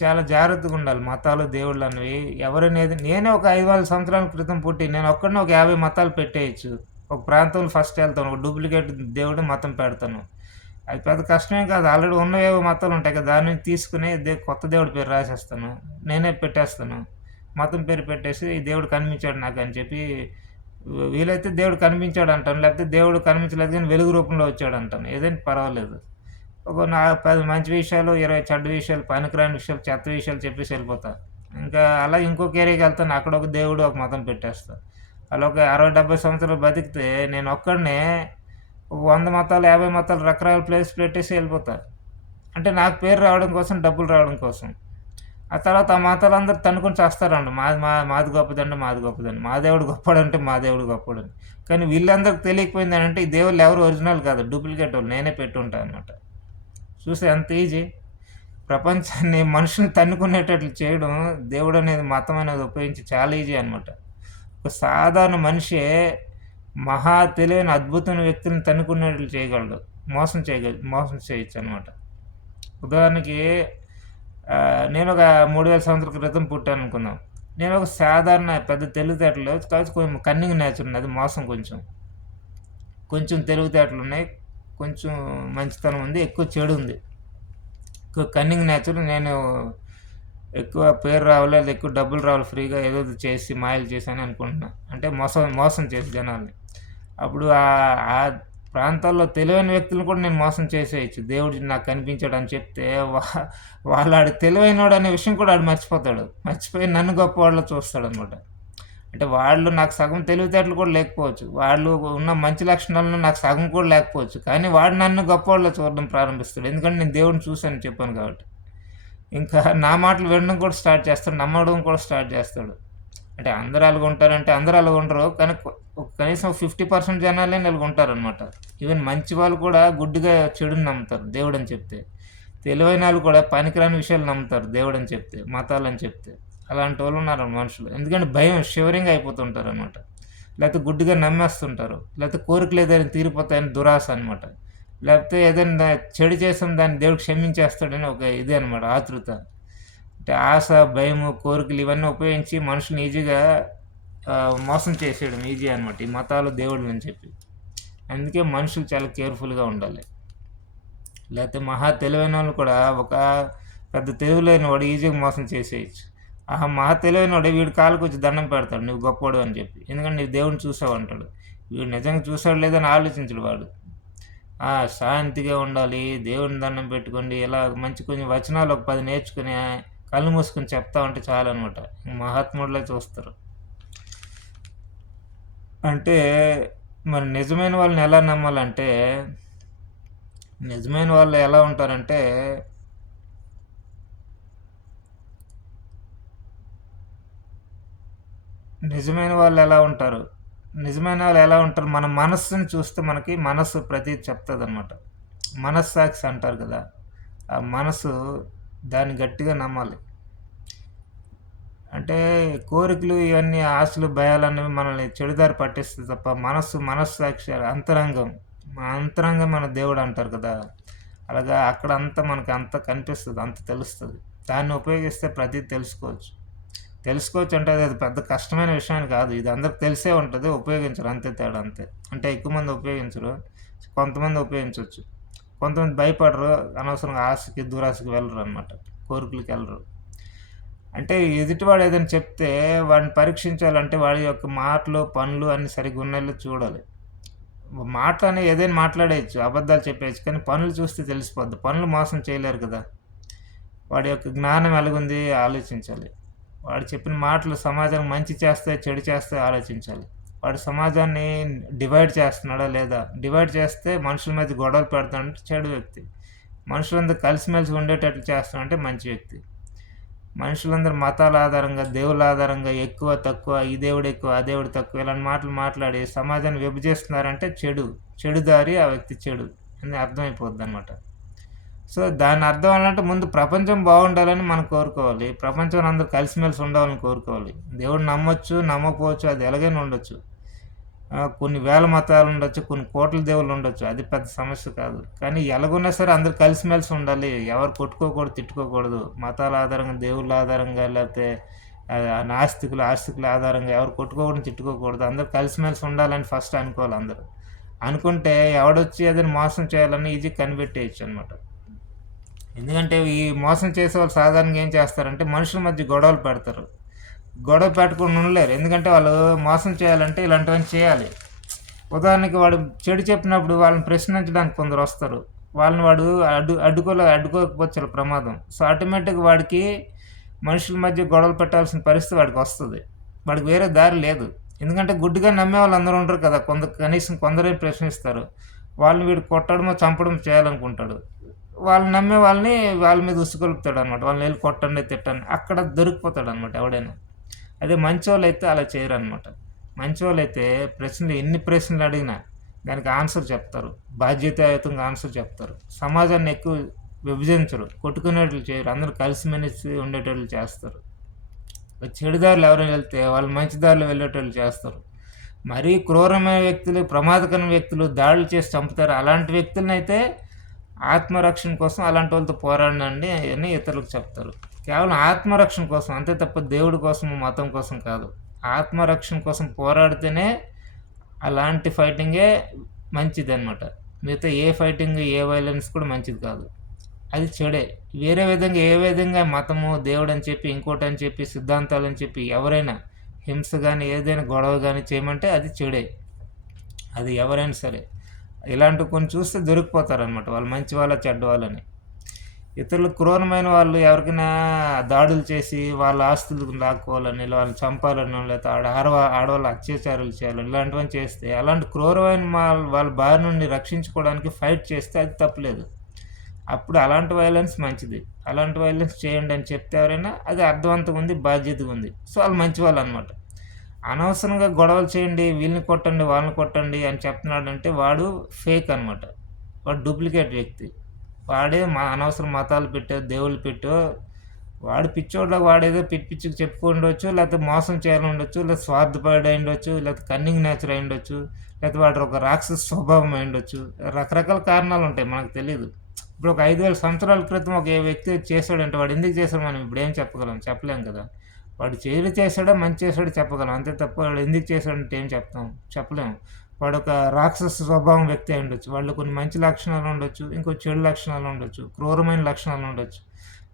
చాలా జాగ్రత్తగా ఉండాలి. మతాలు, దేవుళ్ళు అనేవి ఎవరనేది. నేనే ఒక 5,000 సంవత్సరాల క్రితం పుట్టి నేను ఒక్కడినే ఒక 50 మతాలు పెట్టేయచ్చు. ఒక ప్రాంతంలో ఫస్ట్ వెళ్తాను, ఒక డూప్లికేట్ దేవుడు మతం పెడతాను. అది పెద్ద కష్టమే కాదు. ఆల్రెడీ ఉన్నవేవో మతాలు ఉంటాయి కదా, దాన్ని తీసుకుని కొత్త దేవుడి పేరు రాసేస్తాను, నేనే పెట్టేస్తాను. మతం పేరు పెట్టేసి ఈ దేవుడు కనిపించాడు నాకు అని చెప్పి, వీలైతే దేవుడు కనిపించాడు అంటాను, లేకపోతే దేవుడు కనిపించలేదు కానీ వెలుగు రూపంలో వచ్చాడు అంటాను. ఏదైనా పర్వాలేదు. ఒక 10 మంచి విషయాలు, 20 చెడ్డ విషయాలు, పనికిరాని విషయాలు, చెత్త విషయాలు చెప్పేసి వెళ్ళిపోతా. ఇంకా అలా ఇంకొక ఏరియాకి వెళ్తాను, అక్కడ ఒక దేవుడు, ఒక మతం పెట్టేస్తా. అలా ఒక 60-70 సంవత్సరాలు బతికితే నేను ఒక్కడినే 100 మతాలు, 50 మతాలు, రకరకాల ప్లేస్ పెట్టేసి వెళ్ళిపోతా. అంటే నాకు పేరు రావడం కోసం, డబ్బులు రావడం కోసం. ఆ తర్వాత ఆ మతాలందరూ తన్నుకొని చేస్తారండి, మాది గొప్పదండి, మాది గొప్పదండి, మా దేవుడు గొప్పడంటే మా దేవుడు గొప్పడండి. కానీ వీళ్ళందరికీ తెలియకపోయింది ఏంటంటే ఈ దేవుళ్ళు ఎవరు ఒరిజినల్ కాదు, డూప్లికేట్ వాళ్ళు, నేనే పెట్టుంటాను అనమాట. చూస్తే ఎంత ఈజీ. ప్రపంచాన్ని మనుషుని తన్నుకునేటట్లు చేయడం దేవుడు అనేది, మతం అనేది ఉపయోగించి చాలా ఈజీ అనమాట. ఒక సాధారణ మనిషే మహా తెలియని అద్భుతమైన వ్యక్తులను తన్నుకునేట్లు చేయగలడు, మోసం చేయొచ్చు అనమాట. ఉదాహరణకి నేను ఒక 3,000 సంవత్సరాల క్రితం పుట్టాను అనుకుందాం. నేను ఒక సాధారణ పెద్ద తెలివితేటలు కావచ్చు, కొంచెం కన్నింగ్ నేచర్ ఉన్నది, మోసం కొంచెం తెలివితేటలు ఉన్నాయి, కొంచెం మంచితనం ఉంది, ఎక్కువ చెడు ఉంది, ఎక్కువ కన్నింగ్ నేచర్. నేను ఎక్కువ పేరు రావాలి, లేదా ఎక్కువ డబ్బులు రావాలి, ఫ్రీగా ఏదో చేసి మాయలు చేశాను అనుకుంటున్నా. అంటే మోసం చేసి జనాల్ని. అప్పుడు ప్రాంతాల్లో తెలివైన వ్యక్తులను కూడా నేను మోసం చేసేయచ్చు. దేవుడు నాకు కనిపించాడు అని చెప్తే వాళ్ళు ఆడు తెలివైనోడు అనే విషయం కూడా ఆడు మర్చిపోతాడు. మర్చిపోయి నన్ను గొప్పవాడిలా చూస్తాడనమాట. అంటే వాళ్ళు నాకు సగం తెలివితేటలు కూడా లేకపోవచ్చు. వాళ్ళు ఉన్న మంచి లక్షణాలను నాకు సగం కూడా లేకపోవచ్చు. కానీ వాడు నన్ను గొప్పవాడిలా చూడడం ప్రారంభిస్తాడు. ఎందుకంటే నేను దేవుడిని చూశాను చెప్పాను కాబట్టి. ఇంకా నా మాటలు వినడం కూడా స్టార్ట్ చేస్తాడు. నమ్మడం కూడా స్టార్ట్ చేస్తాడు. అంటే అందరూ అలాగ ఉంటారంటే అందరూ అలాగ ఉండరు. కానీ కనీసం 50% జనాలే ఇలాగ ఉంటారనమాట. ఈవెన్ మంచి వాళ్ళు కూడా గుడ్డిగా చెడుని నమ్ముతారు దేవుడని చెప్తే. తెలివైన వాళ్ళు కూడా పనికిరాని విషయాలు నమ్ముతారు దేవుడని చెప్తే, మతాలని చెప్తే. అలాంటి వాళ్ళు ఉన్నారు మనుషులు. ఎందుకంటే భయం షివరింగ్ అయిపోతుంటారు అనమాట. లేకపోతే గుడ్డిగా నమ్మేస్తుంటారు. లేకపోతే కోరికలు ఏదైనా తీరిపోతాయని దురాశ అనమాట. లేకపోతే ఏదైనా చెడు చేసాం దాన్ని దేవుడు క్షమించేస్తాడని ఒక ఇదే అనమాట ఆతృత. అంటే ఆశ, భయము, కోరికలు ఇవన్నీ ఉపయోగించి మనుషుల్ని ఈజీగా మోసం చేసేయడం ఈజీ అనమాట. ఈ మతాలు దేవుళ్ళు అని చెప్పి. అందుకే మనుషులు చాలా కేర్ఫుల్గా ఉండాలి. లేకపోతే మహా తెలివైన వాళ్ళు కూడా ఒక పెద్ద తెలివిలేని వాడు ఈజీగా మోసం చేసేయచ్చు. మహా తెలివైన వాడు వీడి కాళ్ళకు వచ్చి దండం పెడతాడు నువ్వు గొప్పవాడు అని చెప్పి. ఎందుకంటే నీవు దేవుడిని చూసావు అంటాడు. వీడు నిజంగా చూసాడు లేదని ఆలోచించడు వాడు. శాంతిగా ఉండాలి, దేవుడిని దండం పెట్టుకోండి, ఇలా మంచి కొంచెం వచనాలు ఒక 10 నేర్చుకుని కళ్ళు మూసుకొని చెప్తా ఉంటే చాలు అనమాట. మహాత్ముడిలో చూస్తారు. అంటే మరి నిజమైన వాళ్ళని ఎలా నమ్మాలంటే, నిజమైన వాళ్ళు ఎలా ఉంటారంటే నిజమైన వాళ్ళు ఎలా ఉంటారు మన మనస్సుని చూస్తే మనకి మనస్సు ప్రతిది చెప్తుంది అనమాట. మనస్సాక్షి అంటారు కదా, ఆ మనసు దాన్ని గట్టిగా నమ్మాలి. అంటే కోరికలు ఇవన్నీ ఆశలు భయాలనేవి మనల్ని చెడుదారి పట్టిస్తుంది తప్ప మనస్సాక్షి అంతరంగం మన దేవుడు అంటారు కదా, అలాగా అక్కడ అంతా మనకి అంత కనిపిస్తుంది, అంత తెలుస్తుంది. దాన్ని ఉపయోగిస్తే ప్రతిదీ తెలుసుకోవచ్చు అంటే అది పెద్ద కష్టమైన విషయాన్ని కాదు. ఇది అందరికి తెలిసే ఉంటుంది, ఉపయోగించరు అంతే తేడా అంతే. అంటే ఎక్కువ మంది ఉపయోగించరు, కొంతమంది ఉపయోగించవచ్చు. కొంతమంది భయపడరు, అనవసరంగా ఆశకి దురాశకి వెళ్ళరు అనమాట, కోరికలకి వెళ్ళరు. అంటే ఎదుటివాడు ఏదైనా చెప్తే వాడిని పరీక్షించాలంటే వాడి యొక్క మాటలు పనులు అన్నీ సరిగ్గా ఉన్నాయో చూడాలి. మాటలని ఏదైనా మాట్లాడేయచ్చు, అబద్ధాలు చెప్పేయచ్చు, కానీ పనులు చూస్తే తెలిసిపోద్ది. పనులు మోసం చేయలేరు కదా. వాడి యొక్క జ్ఞానం ఎలాగుంది ఆలోచించాలి. వాడు చెప్పిన మాటలు సమాజానికి మంచి చేస్తాయి చెడు చేస్తాయి ఆలోచించాలి. వాడు సమాజాన్ని డివైడ్ చేస్తున్నాడా లేదా? డివైడ్ చేస్తే మనుషుల మధ్య గొడవలు పెడతాడంటే చెడు వ్యక్తి. మనుషులందరూ కలిసిమెలిసి ఉండేటట్లు చేస్తాడంటే మంచి వ్యక్తి. మనుషులందరూ మతాల ఆధారంగా, దేవుళ్ళ ఆధారంగా ఎక్కువ తక్కువ, ఈ దేవుడు ఎక్కువ ఆ దేవుడు తక్కువ ఇలాంటి మాటలు మాట్లాడి సమాజాన్ని విభజిస్తున్నారంటే చెడు దారి, ఆ వ్యక్తి చెడు అని అర్థమైపోద్ది అనమాట. సో దాని అర్థం ఏంటంటే ముందు ప్రపంచం బాగుండాలని మనం కోరుకోవాలి. ప్రపంచంలో అందరూ కలిసిమెలిసి ఉండాలని కోరుకోవాలి. దేవుడు నమ్మొచ్చు నమ్మకపోవచ్చు, అది ఎలాగైనా ఉండొచ్చు. కొన్ని వేల మతాలు ఉండొచ్చు, కొన్ని కోట్ల దేవుళ్ళు ఉండొచ్చు, అది పెద్ద సమస్య కాదు. కానీ ఎలాగున్నా సరే అందరూ కలిసిమెలిసి ఉండాలి. ఎవరు కొట్టుకోకూడదు, తిట్టుకోకూడదు. మతాల ఆధారంగా, దేవుళ్ళ ఆధారంగా, లేకపోతే ఆస్తికుల ఆధారంగా ఎవరు కొట్టుకోకూడదు, తిట్టుకోకూడదు. అందరూ కలిసిమెలిసి ఉండాలని ఫస్ట్ అనుకోవాలి. అందరూ అనుకుంటే ఎవడొచ్చి ఏదైనా మోసం చేయాలని ఈజీ కనిపెట్టేయచ్చు అనమాట. ఎందుకంటే ఈ మోసం చేసే వాళ్ళు సాధారణంగా ఏం చేస్తారంటే మనుషుల మధ్య గొడవలు పెడతారు. గొడవ పెట్టుకుని ఉండలేరు. ఎందుకంటే వాళ్ళు మోసం చేయాలంటే ఇలాంటివన్నీ చేయాలి. ఉదాహరణకి వాడు చెడు చెప్పినప్పుడు వాళ్ళని ప్రశ్నించడానికి కొందరు వస్తారు. వాళ్ళని వాడు అడ్డుకోకపోతే చాలా ప్రమాదం. సో ఆటోమేటిక్గా వాడికి మనుషుల మధ్య గొడవలు పెట్టాల్సిన పరిస్థితి వాడికి వస్తుంది. వాడికి వేరే దారి లేదు. ఎందుకంటే గుడ్డిగా నమ్మే వాళ్ళు అందరూ ఉండరు కదా, కనీసం కొందరే ప్రశ్నిస్తారు. వాళ్ళని వీడు కొట్టడమో చంపడం చేయాలనుకుంటాడు. వాళ్ళని నమ్మే వాళ్ళని వాళ్ళ మీద ఉసుకొలుపుతాడు అనమాట. వాళ్ళని వెళ్ళి కొట్టండి తిట్టండి అక్కడ దొరికిపోతాడు అనమాట ఎవడైనా. అదే మంచి వాళ్ళు అయితే అలా చేయరు అనమాట. మంచి వాళ్ళు అయితే ఎన్ని ప్రశ్నలు అడిగినా దానికి ఆన్సర్ చెప్తారు, బాధ్యతాయుతంగా ఆన్సర్ చెప్తారు. సమాజాన్ని ఎక్కువ విభజించరు, కొట్టుకునేట్లు చేయరు, అందరూ కలిసిమెలిసి ఉండేటట్లు చేస్తారు. చెడుదారులు ఎవరైనా వెళ్తే వాళ్ళు మంచి దారిలో వెళ్ళేటట్లు చేస్తారు. మరీ క్రూరమైన వ్యక్తులు, ప్రమాదకరమైన వ్యక్తులు దాడులు చేసి చంపుతారు. అలాంటి వ్యక్తులను అయితే ఆత్మరక్షణ కోసం అలాంటి వాళ్ళతో పోరాడండి అని ఇతరులకు చెప్తారు. కేవలం ఆత్మరక్షణ కోసం అంతే తప్ప దేవుడి కోసం మతం కోసం కాదు. ఆత్మరక్షణ కోసం పోరాడితేనే అలాంటి ఫైటింగే మంచిది అనమాట. మిగతా ఏ ఫైటింగ్ ఏ వైలెన్స్ కూడా మంచిది కాదు, అది చెడే. వేరే విధంగా ఏ విధంగా మతము దేవుడు అని చెప్పి ఇంకోటి అని చెప్పి సిద్ధాంతాలు అని చెప్పి ఎవరైనా హింస కానీ ఏదైనా గొడవ కానీ చేయమంటే అది చెడే, అది ఎవరైనా సరే. ఇలాంటివి కొన్ని చూస్తే దొరికిపోతారనమాట. వాళ్ళు మంచి వాళ్ళ, చెడ్డ వాళ్ళని. ఇతరులు క్రూరమైన వాళ్ళు ఎవరికైనా దాడులు చేసి వాళ్ళ ఆస్తులు లాక్కోవాలని, వాళ్ళని చంపాలని, లేకపోతే ఆడవాళ్ళ అత్యాచారాలు చేయాలని ఇలాంటివన్నీ చేస్తే, అలాంటి క్రూరమైన వాళ్ళ బారి నుండి రక్షించుకోవడానికి ఫైట్ చేస్తే అది తప్పులేదు. అప్పుడు అలాంటి వైలెన్స్ మంచిది. అలాంటి వైలెన్స్ చేయండి అని చెప్తే ఎవరైనా అది అర్థవంతంగా ఉంది, బాధ్యతగా ఉంది. సో వాళ్ళు మంచి వాళ్ళు అనమాట. అనవసరంగా గొడవలు చేయండి, వీళ్ళని కొట్టండి, వాళ్ళని కొట్టండి అని చెప్తున్నాడంటే వాడు ఫేక్ అనమాట. వాడు డూప్లికేట్ వ్యక్తి. వాడే అనవసరం మతాలు పెట్టో, దేవుళ్ళు పెట్టో, వాడు పిచ్చోడ్లకు వాడేదో పిచ్చికి చెప్పుకుండొచ్చు, లేకపోతే మోసం చేయాలని ఉండొచ్చు, లేదా స్వార్థపడి ఉండొచ్చు, లేకపోతే కన్నింగ్ నేచర్ అయి ఉండొచ్చు, లేకపోతే వాడు ఒక రాక్షస స్వభావం అయి ఉండొచ్చు. రకరకాల కారణాలు ఉంటాయి, మనకు తెలియదు. ఇప్పుడు ఒక 5,000 సంవత్సరాల క్రితం ఒక వ్యక్తి చేశాడంటే వాడు ఎందుకు చేశాడు మనం ఇప్పుడు ఏం చెప్పగలం? చెప్పలేం కదా. వాడు చెడు చేశాడో మంచి చేశాడో చెప్పగలం, అంతే తప్ప వాడు ఎందుకు చేశాడంటే ఏం చెప్తాం? చెప్పలేము. వాడు ఒక రాక్షస స్వభావం వ్యక్తి అయి ఉండొచ్చు, వాళ్ళు కొన్ని మంచి లక్షణాలు ఉండొచ్చు, ఇంకో చెడు లక్షణాలు ఉండొచ్చు, క్రూరమైన లక్షణాలు ఉండొచ్చు,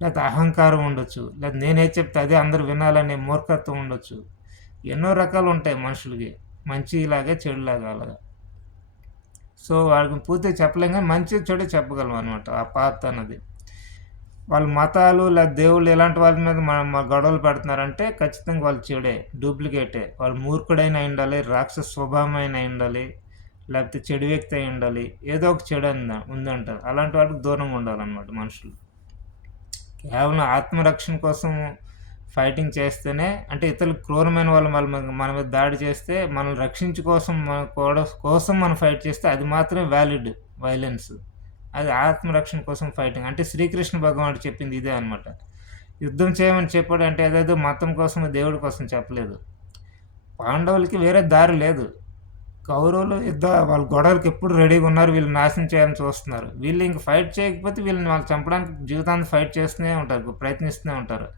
లేకపోతే అహంకారం ఉండొచ్చు, లేదా నేనే చెప్తే అదే అందరూ వినాలనే మూర్ఖత్వం ఉండొచ్చు. ఎన్నో రకాలు ఉంటాయి మనుషులకి, మంచి ఇలాగే చెడులాగా అలాగా. సో వాడికి పూర్తిగా చెప్పలేం, కానీ మంచి చెడు చెప్పగలం అనమాట ఆ పాత్ అన్నది. వాళ్ళ మతాలు లేదా దేవుళ్ళు ఎలాంటి వాళ్ళ మీద గొడవలు పెడుతున్నారంటే ఖచ్చితంగా వాళ్ళు చెడే, డూప్లికేటే. వాళ్ళు మూర్ఖుడైనా ఉండాలి, రాక్షస స్వభావం అయినా ఉండాలి, లేకపోతే చెడు వ్యక్తి అయి ఉండాలి, ఏదో ఒక చెడు ఉందంటారు. అలాంటి వాటికి దూరంగా ఉండాలన్నమాట మనుషులు. కేవలం ఆత్మరక్షణ కోసం ఫైటింగ్ చేస్తేనే, అంటే ఇతరులు క్రూరమైన వాళ్ళు మన మీద దాడి చేస్తే మనల్ని కోసం మనం ఫైట్ చేస్తే అది మాత్రమే వ్యాలిడ్ వైలెన్స్. అది ఆత్మరక్షణ కోసం ఫైటింగ్. అంటే శ్రీకృష్ణ భగవానుడు చెప్పింది ఇదే అనమాట. యుద్ధం చేయమని చెప్పాడు అంటే ఏదేదో మతం కోసం, దేవుడి కోసం చెప్పలేదు. పాండవులకి వేరే దారి లేదు. కౌరవులు వాళ్ళు గొడవలకి ఎప్పుడు రెడీగా ఉన్నారు, వీళ్ళు నాశనం చేయాలని చూస్తున్నారు. వీళ్ళు ఇంక ఫైట్ చేయకపోతే వీళ్ళని వాళ్ళు చంపడానికి జీవితాన్ని ఫైట్ చేస్తూనే ఉంటారు, ప్రయత్నిస్తూనే ఉంటారు.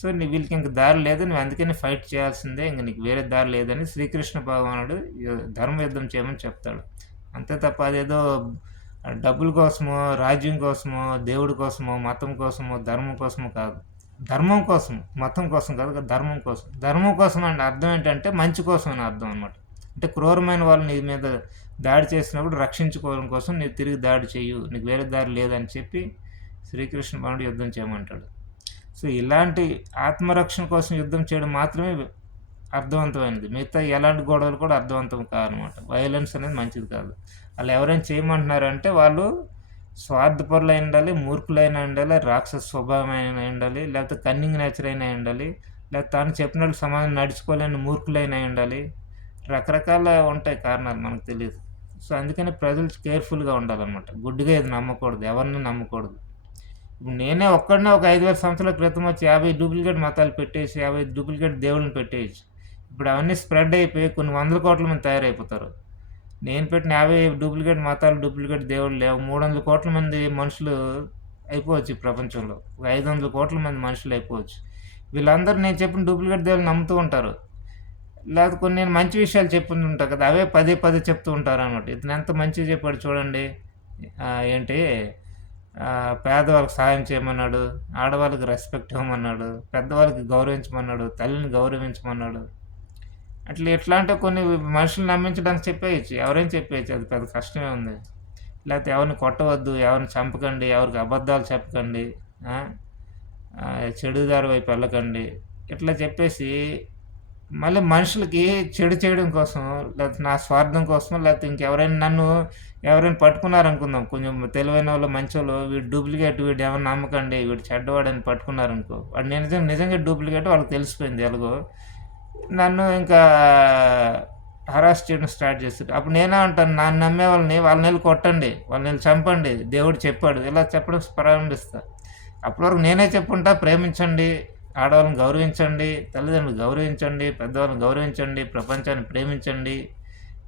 సో వీళ్ళకి ఇంక దారి లేదు, నువ్వు అందుకని ఫైట్ చేయాల్సిందే, ఇంక నీకు వేరే దారి లేదని శ్రీకృష్ణ భగవానుడు ధర్మ యుద్ధం చేయమని చెప్తాడు. అంతే తప్ప అదేదో డబ్బుల కోసమో, రాజ్యం కోసమో, దేవుడి కోసమో, మతం కోసమో, ధర్మం కోసమో కాదు. ధర్మం కోసం, మతం కోసం కాదు, ధర్మం కోసం. ధర్మం కోసం అంటే అర్థం ఏంటంటే మంచి కోసం అని అర్థం అనమాట. అంటే క్రూరమైన వాళ్ళు నీ మీద దాడి చేసినప్పుడు రక్షించుకోవడం కోసం నీవు తిరిగి దాడి చేయు, నీకు వేరే దారి లేదని చెప్పి శ్రీకృష్ణ భగవానుడు యుద్ధం చేయమంటాడు. సో ఇలాంటి ఆత్మరక్షణ కోసం యుద్ధం చేయడం మాత్రమే అర్థవంతమైనది. మిగతా ఎలాంటి గొడవలు కూడా అర్థవంతం కాదనమాట. వైలెన్స్ అనేది మంచిది కాదు. వాళ్ళు ఎవరైనా చేయమంటున్నారంటే వాళ్ళు స్వార్థపరులు అయి ఉండాలి, మూర్ఖులైన ఉండాలి, రాక్షస స్వభావం అయినా ఉండాలి, లేకపోతే కన్నింగ్ నేచర్ అయినా ఉండాలి, లేకపోతే తాను చెప్పినట్టు సమాజం నడుచుకోలేని మూర్ఖులైన ఉండాలి. రకరకాల ఉంటాయి కారణాలు, మనకు తెలియదు. సో అందుకని ప్రజలు కేర్ఫుల్గా ఉండాలన్నమాట. గుడ్డిగా ఇది నమ్మకూడదు, ఎవరిని నమ్మకూడదు. ఇప్పుడు నేనే ఒక్కడనే ఒక 5,000 సంవత్సరాల క్రితం వచ్చి 50 డూప్లికేట్ మతాలు పెట్టేసి 50 డూప్లికేట్ దేవుళ్ళని పెట్టేయచ్చు. ఇప్పుడు అవన్నీ స్ప్రెడ్ అయిపోయి కొన్ని 100 కోట్ల మంది తయారైపోతారు. నేను పెట్టిన 50 డూప్లికేట్ మతాలు, డూప్లికేట్ దేవుళ్ళు లేవు. 300 కోట్ల మంది మనుషులు అయిపోవచ్చు ఈ ప్రపంచంలో. ఒక 500 కోట్ల మంది మనుషులు అయిపోవచ్చు. వీళ్ళందరూ నేను చెప్పిన డూప్లికేట్ దేవుళ్ళు నమ్ముతూ ఉంటారు. లేకపోతే కొన్ని నేను మంచి విషయాలు చెప్తుంటా కదా, అవే పదే పదే చెప్తూ ఉంటారు అనమాట. ఇతను ఎంత మంచిగా చెప్పాడు చూడండి, ఏంటి పేదవాళ్ళకి సహాయం చేయమన్నాడు, ఆడవాళ్ళకి రెస్పెక్ట్ ఇవ్వమన్నాడు, పెద్దవాళ్ళకి గౌరవించమన్నాడు, తల్లిని గౌరవించమన్నాడు. అట్లా ఎట్లాంటి కొన్ని మనుషులు నమ్మించడానికి చెప్పేయచ్చు, ఎవరైనా చెప్పేయచ్చు, అది పెద్ద కష్టమే ఉంది. లేకపోతే ఎవరిని కొట్టవద్దు, ఎవరిని చంపకండి, ఎవరికి అబద్ధాలు చెప్పకండి, చెడుదారి వైపు వెళ్ళకండి, ఇట్లా చెప్పేసి మళ్ళీ మనుషులకి చెడు చేయడం కోసం, లేకపోతే నా స్వార్థం కోసం, లేకపోతే ఎవరైనా పట్టుకున్నారనుకుందాం, కొంచెం తెలివైన వాళ్ళు, మంచి వాళ్ళు, వీడు డూప్లికేట్, వీడు ఎవరిని నమ్మకండి, వీడు చెడ్డవాడని పట్టుకున్నారనుకో, వాడు నిజంగా డూప్లికేట్ వాళ్ళకి తెలిసిపోయింది ఎలాగో, నన్ను ఇంకా హరాస్ చేయడం స్టార్ట్ చేస్తారు. అప్పుడు నేనే అంటాను, నన్ను నమ్మే వాళ్ళని వెళ్ళి కొట్టండి, వాళ్ళని వెళ్ళి చంపండి, దేవుడు చెప్పాడు, ఇలా చెప్పడం ప్రారంభిస్తా. అప్పటి వరకు నేనే చెప్పుంటా, ప్రేమించండి, ఆడవాళ్ళని గౌరవించండి, తల్లిదండ్రులు గౌరవించండి, పెద్దవాళ్ళని గౌరవించండి, ప్రపంచాన్ని ప్రేమించండి,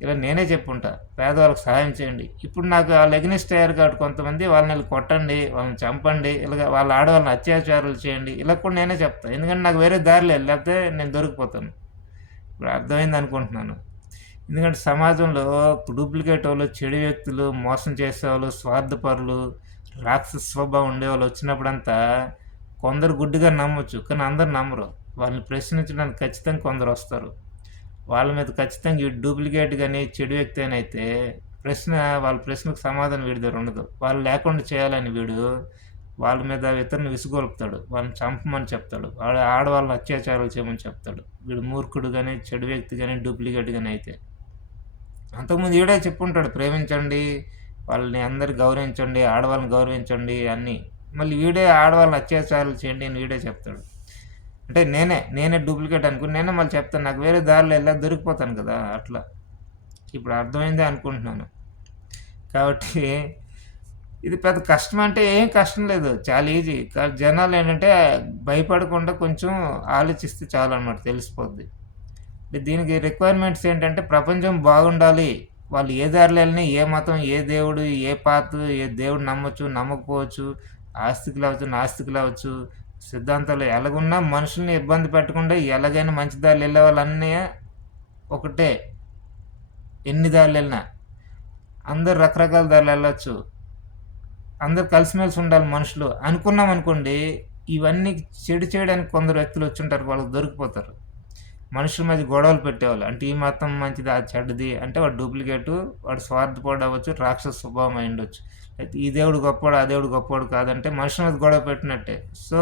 ఇలా నేనే చెప్పుంటా. పేదవాళ్ళకి సహాయం చేయండి. ఇప్పుడు నాకు వాళ్ళు ఎగ్నిస్ట్ అయ్యారు కాబట్టి కొంతమంది, వాళ్ళని వెళ్ళి కొట్టండి, వాళ్ళని చంపండి, ఇలాగ వాళ్ళ ఆడవాళ్ళని అత్యాచారాలు చేయండి, ఇలా కూడా నేనే చెప్తాను. ఎందుకంటే నాకు వేరే దారి లేదు, లేకపోతే నేను దొరికిపోతాను. ఇప్పుడు అర్థమైంది అనుకుంటున్నాను. ఎందుకంటే సమాజంలో డూప్లికేట్ వాళ్ళు, చెడు వ్యక్తులు, మోసం చేసేవాళ్ళు, స్వార్థపరులు, రాక్షస స్వభావం ఉండేవాళ్ళు వచ్చినప్పుడంతా కొందరు గుడ్డిగా నమ్మొచ్చు, కానీ అందరు నమ్మరు. వాళ్ళని ప్రశ్నించడానికి ఖచ్చితంగా కొందరు వస్తారు. వాళ్ళ మీద ఖచ్చితంగా ఈ డూప్లికేట్ కానీ చెడు వ్యక్తి అని అయితే ప్రశ్న వాళ్ళ ప్రశ్నకు సమాధానం వీడి దగ్గర ఉండదు. వాళ్ళు లేకుండా చేయాలని వీడు వాళ్ళ మీద ఇతరులను విసుగొలుపుతాడు. వాళ్ళని చంపమని చెప్తాడు. ఆడవాళ్ళని అత్యాచారాలు చేయమని చెప్తాడు. వీడు మూర్ఖుడు గాని, చెడు వ్యక్తి గాని, డూప్లికేట్ గాని అయితే. అంతకుముందు ఈడే చెప్పుంటాడు ప్రేమించండి, వాళ్ళని అందరు గౌరవించండి, ఆడవాళ్ళని గౌరవించండి అన్నీ. మళ్ళీ వీడే ఆడవాళ్ళని అత్యాచారాలు చేయండి అని వీడే చెప్తాడు. అంటే నేనే డూప్లికేట్ అనుకుని నేనే మళ్ళీ చెప్తాను. నాకు వేరే దారిలో వెళ్ళా దొరికిపోతాను కదా అట్లా. ఇప్పుడు అర్థమైందే అనుకుంటున్నాను. కాబట్టి ఇది పెద్ద కష్టం అంటే ఏం కష్టం లేదు, చాలా ఈజీ. జనాలు ఏంటంటే భయపడకుండా కొంచెం ఆలోచిస్తే చాలు అన్నమాట, తెలిసిపోద్ది. దీనికి రిక్వైర్మెంట్స్ ఏంటంటే ప్రపంచం బాగుండాలి. వాళ్ళు ఏ దారిలో వెళ్ళినా, ఏ మతం, ఏ దేవుడు, ఏ పాత, ఏ దేవుడు నమ్మొచ్చు, నమ్మకపోవచ్చు, ఆస్తికులు అవ్వచ్చు, నాస్తికులు అవ్వచ్చు, సిద్ధాంతాలు ఎలాగున్నా మనుషుల్ని ఇబ్బంది పెట్టకుండా ఎలాగైనా మంచి దారిలో వెళ్ళే వాళ్ళన్నీ ఒకటే. ఎన్ని దారులు వెళ్ళినా అందరు రకరకాల దారులు వెళ్ళొచ్చు, అందరు కలిసిమెలిసి ఉండాలి మనుషులు అనుకున్నాం అనుకోండి. ఇవన్నీ చెడు చేయడానికి కొందరు వ్యక్తులు వచ్చి ఉంటారు, వాళ్ళకి దొరికిపోతారు. మనుషుల మధ్య గొడవలు పెట్టేవాళ్ళు, అంటే ఈ మతం మంచిది, అది చెడ్డది అంటే వాడు డూప్లికేటు, వాడు స్వార్థపడు అవ్వచ్చు, రాక్షస స్వభావం అయి ఉండొచ్చు. అయితే ఈ దేవుడు గొప్పవాడు, ఆ దేవుడు గొప్పవాడు కాదంటే మనుషుల మీద గొడవ పెట్టినట్టే. సో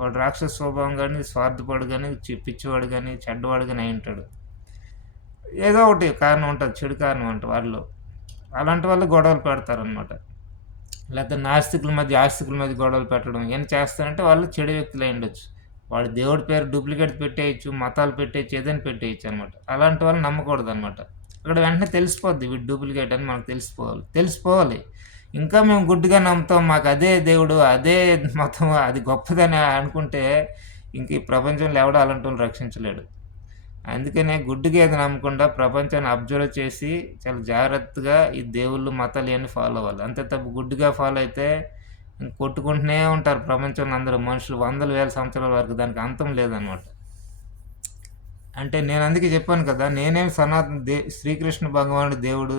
వాడు రాక్షస స్వభావం కానీ, స్వార్థపడు కానీ, పిచ్చివాడు కానీ, చెడ్డవాడు కానీ అయి ఉంటాడు. ఏదో ఒకటి కారణం ఉంటుంది, చెడు కారణం అంటే వాళ్ళు. అలాంటి వాళ్ళు గొడవలు పెడతారనమాట. లేకపోతే నాస్తికుల మధ్య ఆస్తికుల మధ్య గొడవలు పెట్టడం ఏం చేస్తారంటే వాళ్ళు చెడు వ్యక్తులు అయి ఉండొచ్చు. వాడు దేవుడి పేరు డూప్లికేట్ పెట్టేయచ్చు, మతాలు పెట్టేయచ్చు, ఏదైనా పెట్టేయచ్చు అనమాట. అలాంటి వాళ్ళు నమ్మకూడదు అనమాట. అక్కడ వెంటనే తెలిసిపోద్ది వీడు డూప్లికేట్ అని మనకు తెలిసిపోవాలి. ఇంకా మేము గుడ్డిగా నమ్ముతాం, మాకు అదే దేవుడు, అదే మతం, అది గొప్పదని అనుకుంటే ఇంక ఈ ప్రపంచంలో ఎవడో అలాంటి వాళ్ళు రక్షించలేడు. అందుకనే గుడ్డిగా ఏది నమ్మకుండా ప్రపంచాన్ని అబ్జర్వ్ చేసి చాలా జాగ్రత్తగా ఈ దేవుళ్ళు, మతాలు ఇవన్నీ ఫాలో అవ్వాలి. అంతే తప్ప గుడ్డిగా ఫాలో అయితే కొట్టుకుంటూనే ఉంటారు ప్రపంచంలో అందరూ మనుషులు, వందల వేల సంవత్సరాల వరకు. దానికి అంతం లేదనమాట. అంటే నేను అందుకే చెప్పాను కదా, నేనేం సనాతన శ్రీకృష్ణ భగవానుడు దేవుడు,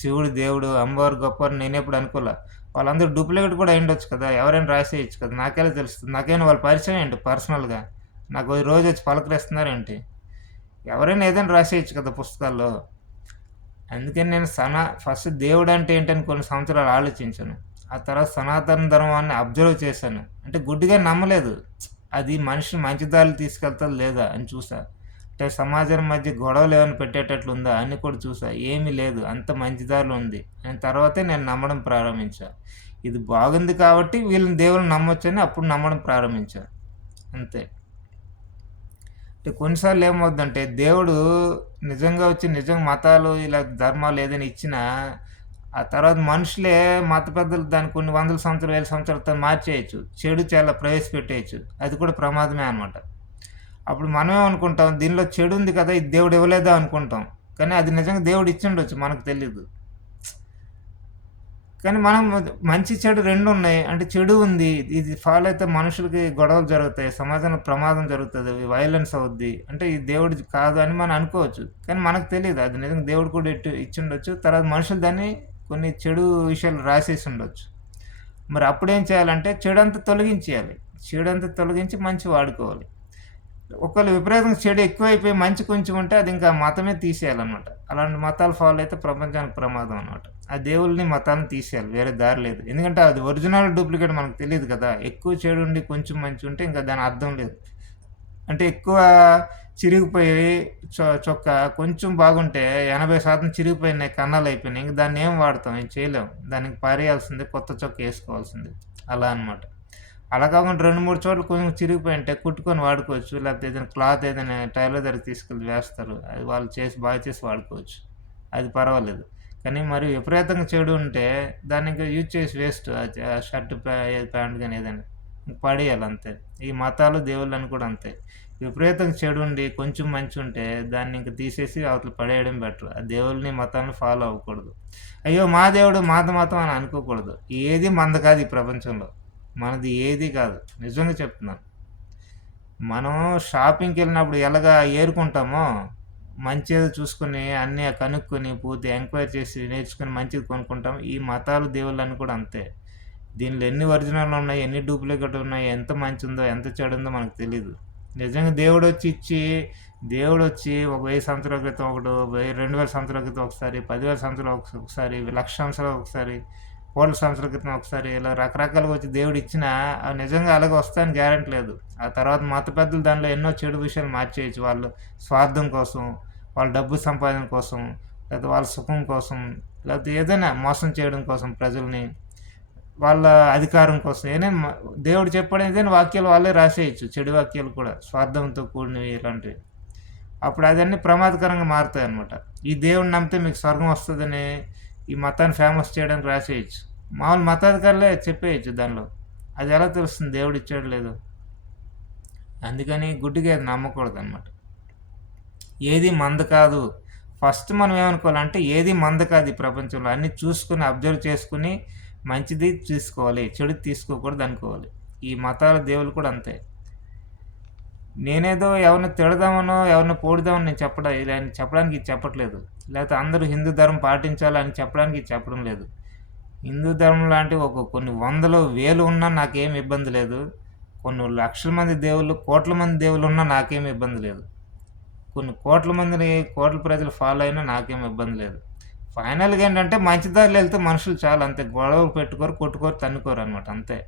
శివుడు దేవుడు, అమ్మవారు గొప్పవారు నేనెప్పుడు అనుకోలే. వాళ్ళందరూ డూప్లికేట్ కూడా అయి ఉండొచ్చు కదా, ఎవరైనా రాసేయచ్చు కదా, నాకెలా తెలుస్తుంది? నాకైనా వాళ్ళ పరిచయం ఏంటి పర్సనల్గా? నాకు రోజు వచ్చి పలకరిస్తున్నారేంటి? ఎవరైనా ఏదైనా రాసేయచ్చు కదా పుస్తకాల్లో. అందుకని నేను ఫస్ట్ దేవుడు అంటే ఏంటని కొన్ని సంవత్సరాలు ఆలోచించాను. ఆ తర్వాత సనాతన ధర్మాన్ని అబ్జర్వ్ చేశాను. అంటే గుడ్డిగా నమ్మలేదు, అది మనిషిని మంచి దారిలో తీసుకెళ్తా లేదా అని చూసా. అంటే సమాజం మధ్య గొడవలు ఏమైనా పెట్టేటట్లు ఉందా అని కూడా చూసా. ఏమీ లేదు, అంత మంచి దారిలో ఉంది. తర్వాతే నేను నమ్మడం ప్రారంభించా. ఇది బాగుంది కాబట్టి వీళ్ళని దేవుళ్ళని నమ్మొచ్చని అప్పుడు నమ్మడం ప్రారంభించా, అంతే. అంటే కొన్నిసార్లు ఏమవుద్దంటే దేవుడు నిజంగా వచ్చి నిజంగా మతాలు ఇలా ధర్మాలు ఏదైనా ఇచ్చినా ఆ తర్వాత మనుషులే మత పెద్దలు దాన్ని కొన్ని వందల సంవత్సరాలు, వేల సంవత్సరాలతో మార్చేయచ్చు, చెడు చాలా ప్రవేశపెట్టేయచ్చు. అది కూడా ప్రమాదమే అనమాట. అప్పుడు మనమేమనుకుంటాం, దీనిలో చెడు ఉంది కదా, ఇది దేవుడు ఇవ్వలేదా అనుకుంటాం. కానీ అది నిజంగా దేవుడు ఇచ్చిండొచ్చు, మనకు తెలీదు. కానీ మనం మంచి చెడు రెండు ఉన్నాయి. అంటే చెడు ఉంది, ఇది ఫాలో అయితే మనుషులకి గొడవలు జరుగుతాయి, సమాజంలో ప్రమాదం జరుగుతుంది, వైలెన్స్ అవుద్ది, అంటే ఇది దేవుడి కాదు అని మనం అనుకోవచ్చు. కానీ మనకు తెలియదు అది నిజంగా దేవుడు కూడా ఇచ్చిండొచ్చు. తర్వాత మనుషులు దాన్ని కొన్ని చెడు విషయాలు రాసేసి ఉండొచ్చు. మరి అప్పుడేం చేయాలంటే చెడంతా తొలగించేయాలి, చెడంతా తొలగించి మంచి వాడుకోవాలి. ఒకవేళ విపరీతంగా చెడు ఎక్కువైపోయి మంచి కొంచెం ఉంటే అది ఇంకా మతమే తీసేయాలన్నమాట. అలాంటి మతాలు ఫాలో అయితే ప్రపంచానికి ప్రమాదం అనమాట. ఆ దేవుళ్ళని, మతాలను తీసేయాలి, వేరే దారి లేదు. ఎందుకంటే అది ఒరిజినల్ డూప్లికేట్ మనకు తెలియదు కదా. ఎక్కువ చెడు ఉండి కొంచెం మంచి ఉంటే ఇంకా దాని అర్థం లేదు. అంటే ఎక్కువ చిరిగిపోయి చొక్క కొంచెం బాగుంటే 80% చిరిగిపోయినాయి, కన్నాలు అయిపోయినాయి, ఇంక దాన్ని ఏం వాడతాం, ఏం చేయలేం. దానికి పారేయాల్సిందే, కొత్త చొక్క వేసుకోవాల్సిందే. అలా అనమాట. అలా కాకుండా 2-3 చోట్ల కొంచెం చిరిగిపోయి ఉంటే కుట్టుకొని వాడుకోవచ్చు. లేకపోతే ఏదైనా క్లాత్ ఏదైనా టైలర్ దగ్గరికి తీసుకెళ్ళి వేస్తారు, అది వాళ్ళు బాగా చేసి వాడుకోవచ్చు, అది పర్వాలేదు. కానీ మరి విపరీతంగా చెడు ఉంటే దాన్ని ఇంకా యూజ్ చేసి వేస్ట్. షర్ట్ ప్యాంట్ కానీ ఏదైనా పడేయాలి, అంతే. ఈ మతాలు, దేవుళ్ళని కూడా అంతే. విపరీతంగా చెడు ఉండి కొంచెం మంచి ఉంటే దాన్ని ఇంకా తీసేసి అవతల పడేయడం బెటర్. ఆ దేవుళ్ళని, మతాన్ని ఫాలో అవ్వకూడదు. అయ్యో మా దేవుడు, మతం అని అనుకోకూడదు. ఏది మంద కాదు ఈ ప్రపంచంలో, మనది ఏది కాదు, నిజంగా చెప్తున్నాను. మనం షాపింగ్కి వెళ్ళినప్పుడు ఎలాగా ఏరుకుంటామో, మంచి ఏదో చూసుకొని అన్నీ కనుక్కొని పూర్తి ఎంక్వైరీ చేసి నేర్చుకుని మంచిది కొనుక్కుంటాం. ఈ మతాలు, దేవుళ్ళని కూడా అంతే. దీనిలో ఎన్ని ఒరిజినల్ ఉన్నాయి, ఎన్ని డూప్లికేట్ ఉన్నాయి, ఎంత మంచి ఉందో ఎంత చెడు ఉందో మనకు తెలీదు. నిజంగా దేవుడు వచ్చి ఇచ్చి దేవుడొచ్చి ఒక 1000 సంవత్సరాల క్రితం ఒకడు, 2000 సంవత్సరాల క్రితం ఒకసారి, 10,000 సంవత్సరాలు ఒకసారి, 1,00,000 సంవత్సరాలు ఒకసారి, కోట్ల సంవత్సరాల క్రితం ఒకసారి ఇలా రకరకాలుగా వచ్చి దేవుడు ఇచ్చినా అవి నిజంగా అలాగే వస్తాయని గ్యారెంటీ లేదు. ఆ తర్వాత మత పెద్దలు దానిలో ఎన్నో చెడు విషయాలు మార్చేయచ్చు. వాళ్ళు స్వార్థం కోసం, వాళ్ళ డబ్బు సంపాదన కోసం, లేకపోతే వాళ్ళ సుఖం కోసం, లేకపోతే ఏదైనా మోసం చేయడం కోసం ప్రజల్ని, వాళ్ళ అధికారం కోసం ఏదైనా దేవుడు చెప్పడం ఏదైనా వాక్యాలు వాళ్ళే రాసేయచ్చు. చెడు వాక్యాలు కూడా స్వార్థంతో కూడినవి ఇలాంటివి. అప్పుడు అదన్నీ ప్రమాదకరంగా మారుతాయి అన్నమాట. ఈ దేవుడిని నమ్మితే మీకు స్వర్గం వస్తుందని ఈ మతాన్ని ఫేమస్ చేయడానికి రాసేయచ్చు. మామూలు మతాధికారులే చెప్పేయచ్చు దానిలో. అది ఎలా తెలుస్తుంది దేవుడు ఇచ్చాడు లేదు? అందుకని గుడ్డిగా అది నమ్మకూడదు అనమాట. ఏది మంద కాదు. ఫస్ట్ మనం ఏమనుకోవాలంటే ఏది మంద కాదు ఈ ప్రపంచంలో. అన్నీ చూసుకుని అబ్జర్వ్ చేసుకుని మంచిది తీసుకోవాలి, చెడు తీసుకోకూడదు అనుకోవాలి. ఈ మతాల దేవుళ్ళు కూడా అంతే. నేనేదో ఎవరిని తిడదామనో ఎవరిని పొడుదామని నేను చెప్పడానికి ఇది చెప్పట్లేదు. లేకపోతే అందరూ హిందూ ధర్మం పాటించాలని చెప్పడానికి ఇది చెప్పడం లేదు. హిందూ ధర్మం లాంటి కొన్ని వందలు వేలు ఉన్నా నాకేం ఇబ్బంది లేదు. కొన్ని లక్షల మంది దేవుళ్ళు, కోట్ల మంది దేవుళ్ళు ఉన్నా నాకేం ఇబ్బంది లేదు. కొన్ని కోట్ల ప్రజలు ఫాలో అయినా నాకేం ఇబ్బంది లేదు. ఫైనల్గా ఏంటంటే మంచి దారిలో వెళ్తే మనుషులు చాలా అంతే. గొడవలు పెట్టుకోరు, కొట్టుకోరు, తన్నుకోరు అనమాట అంతే.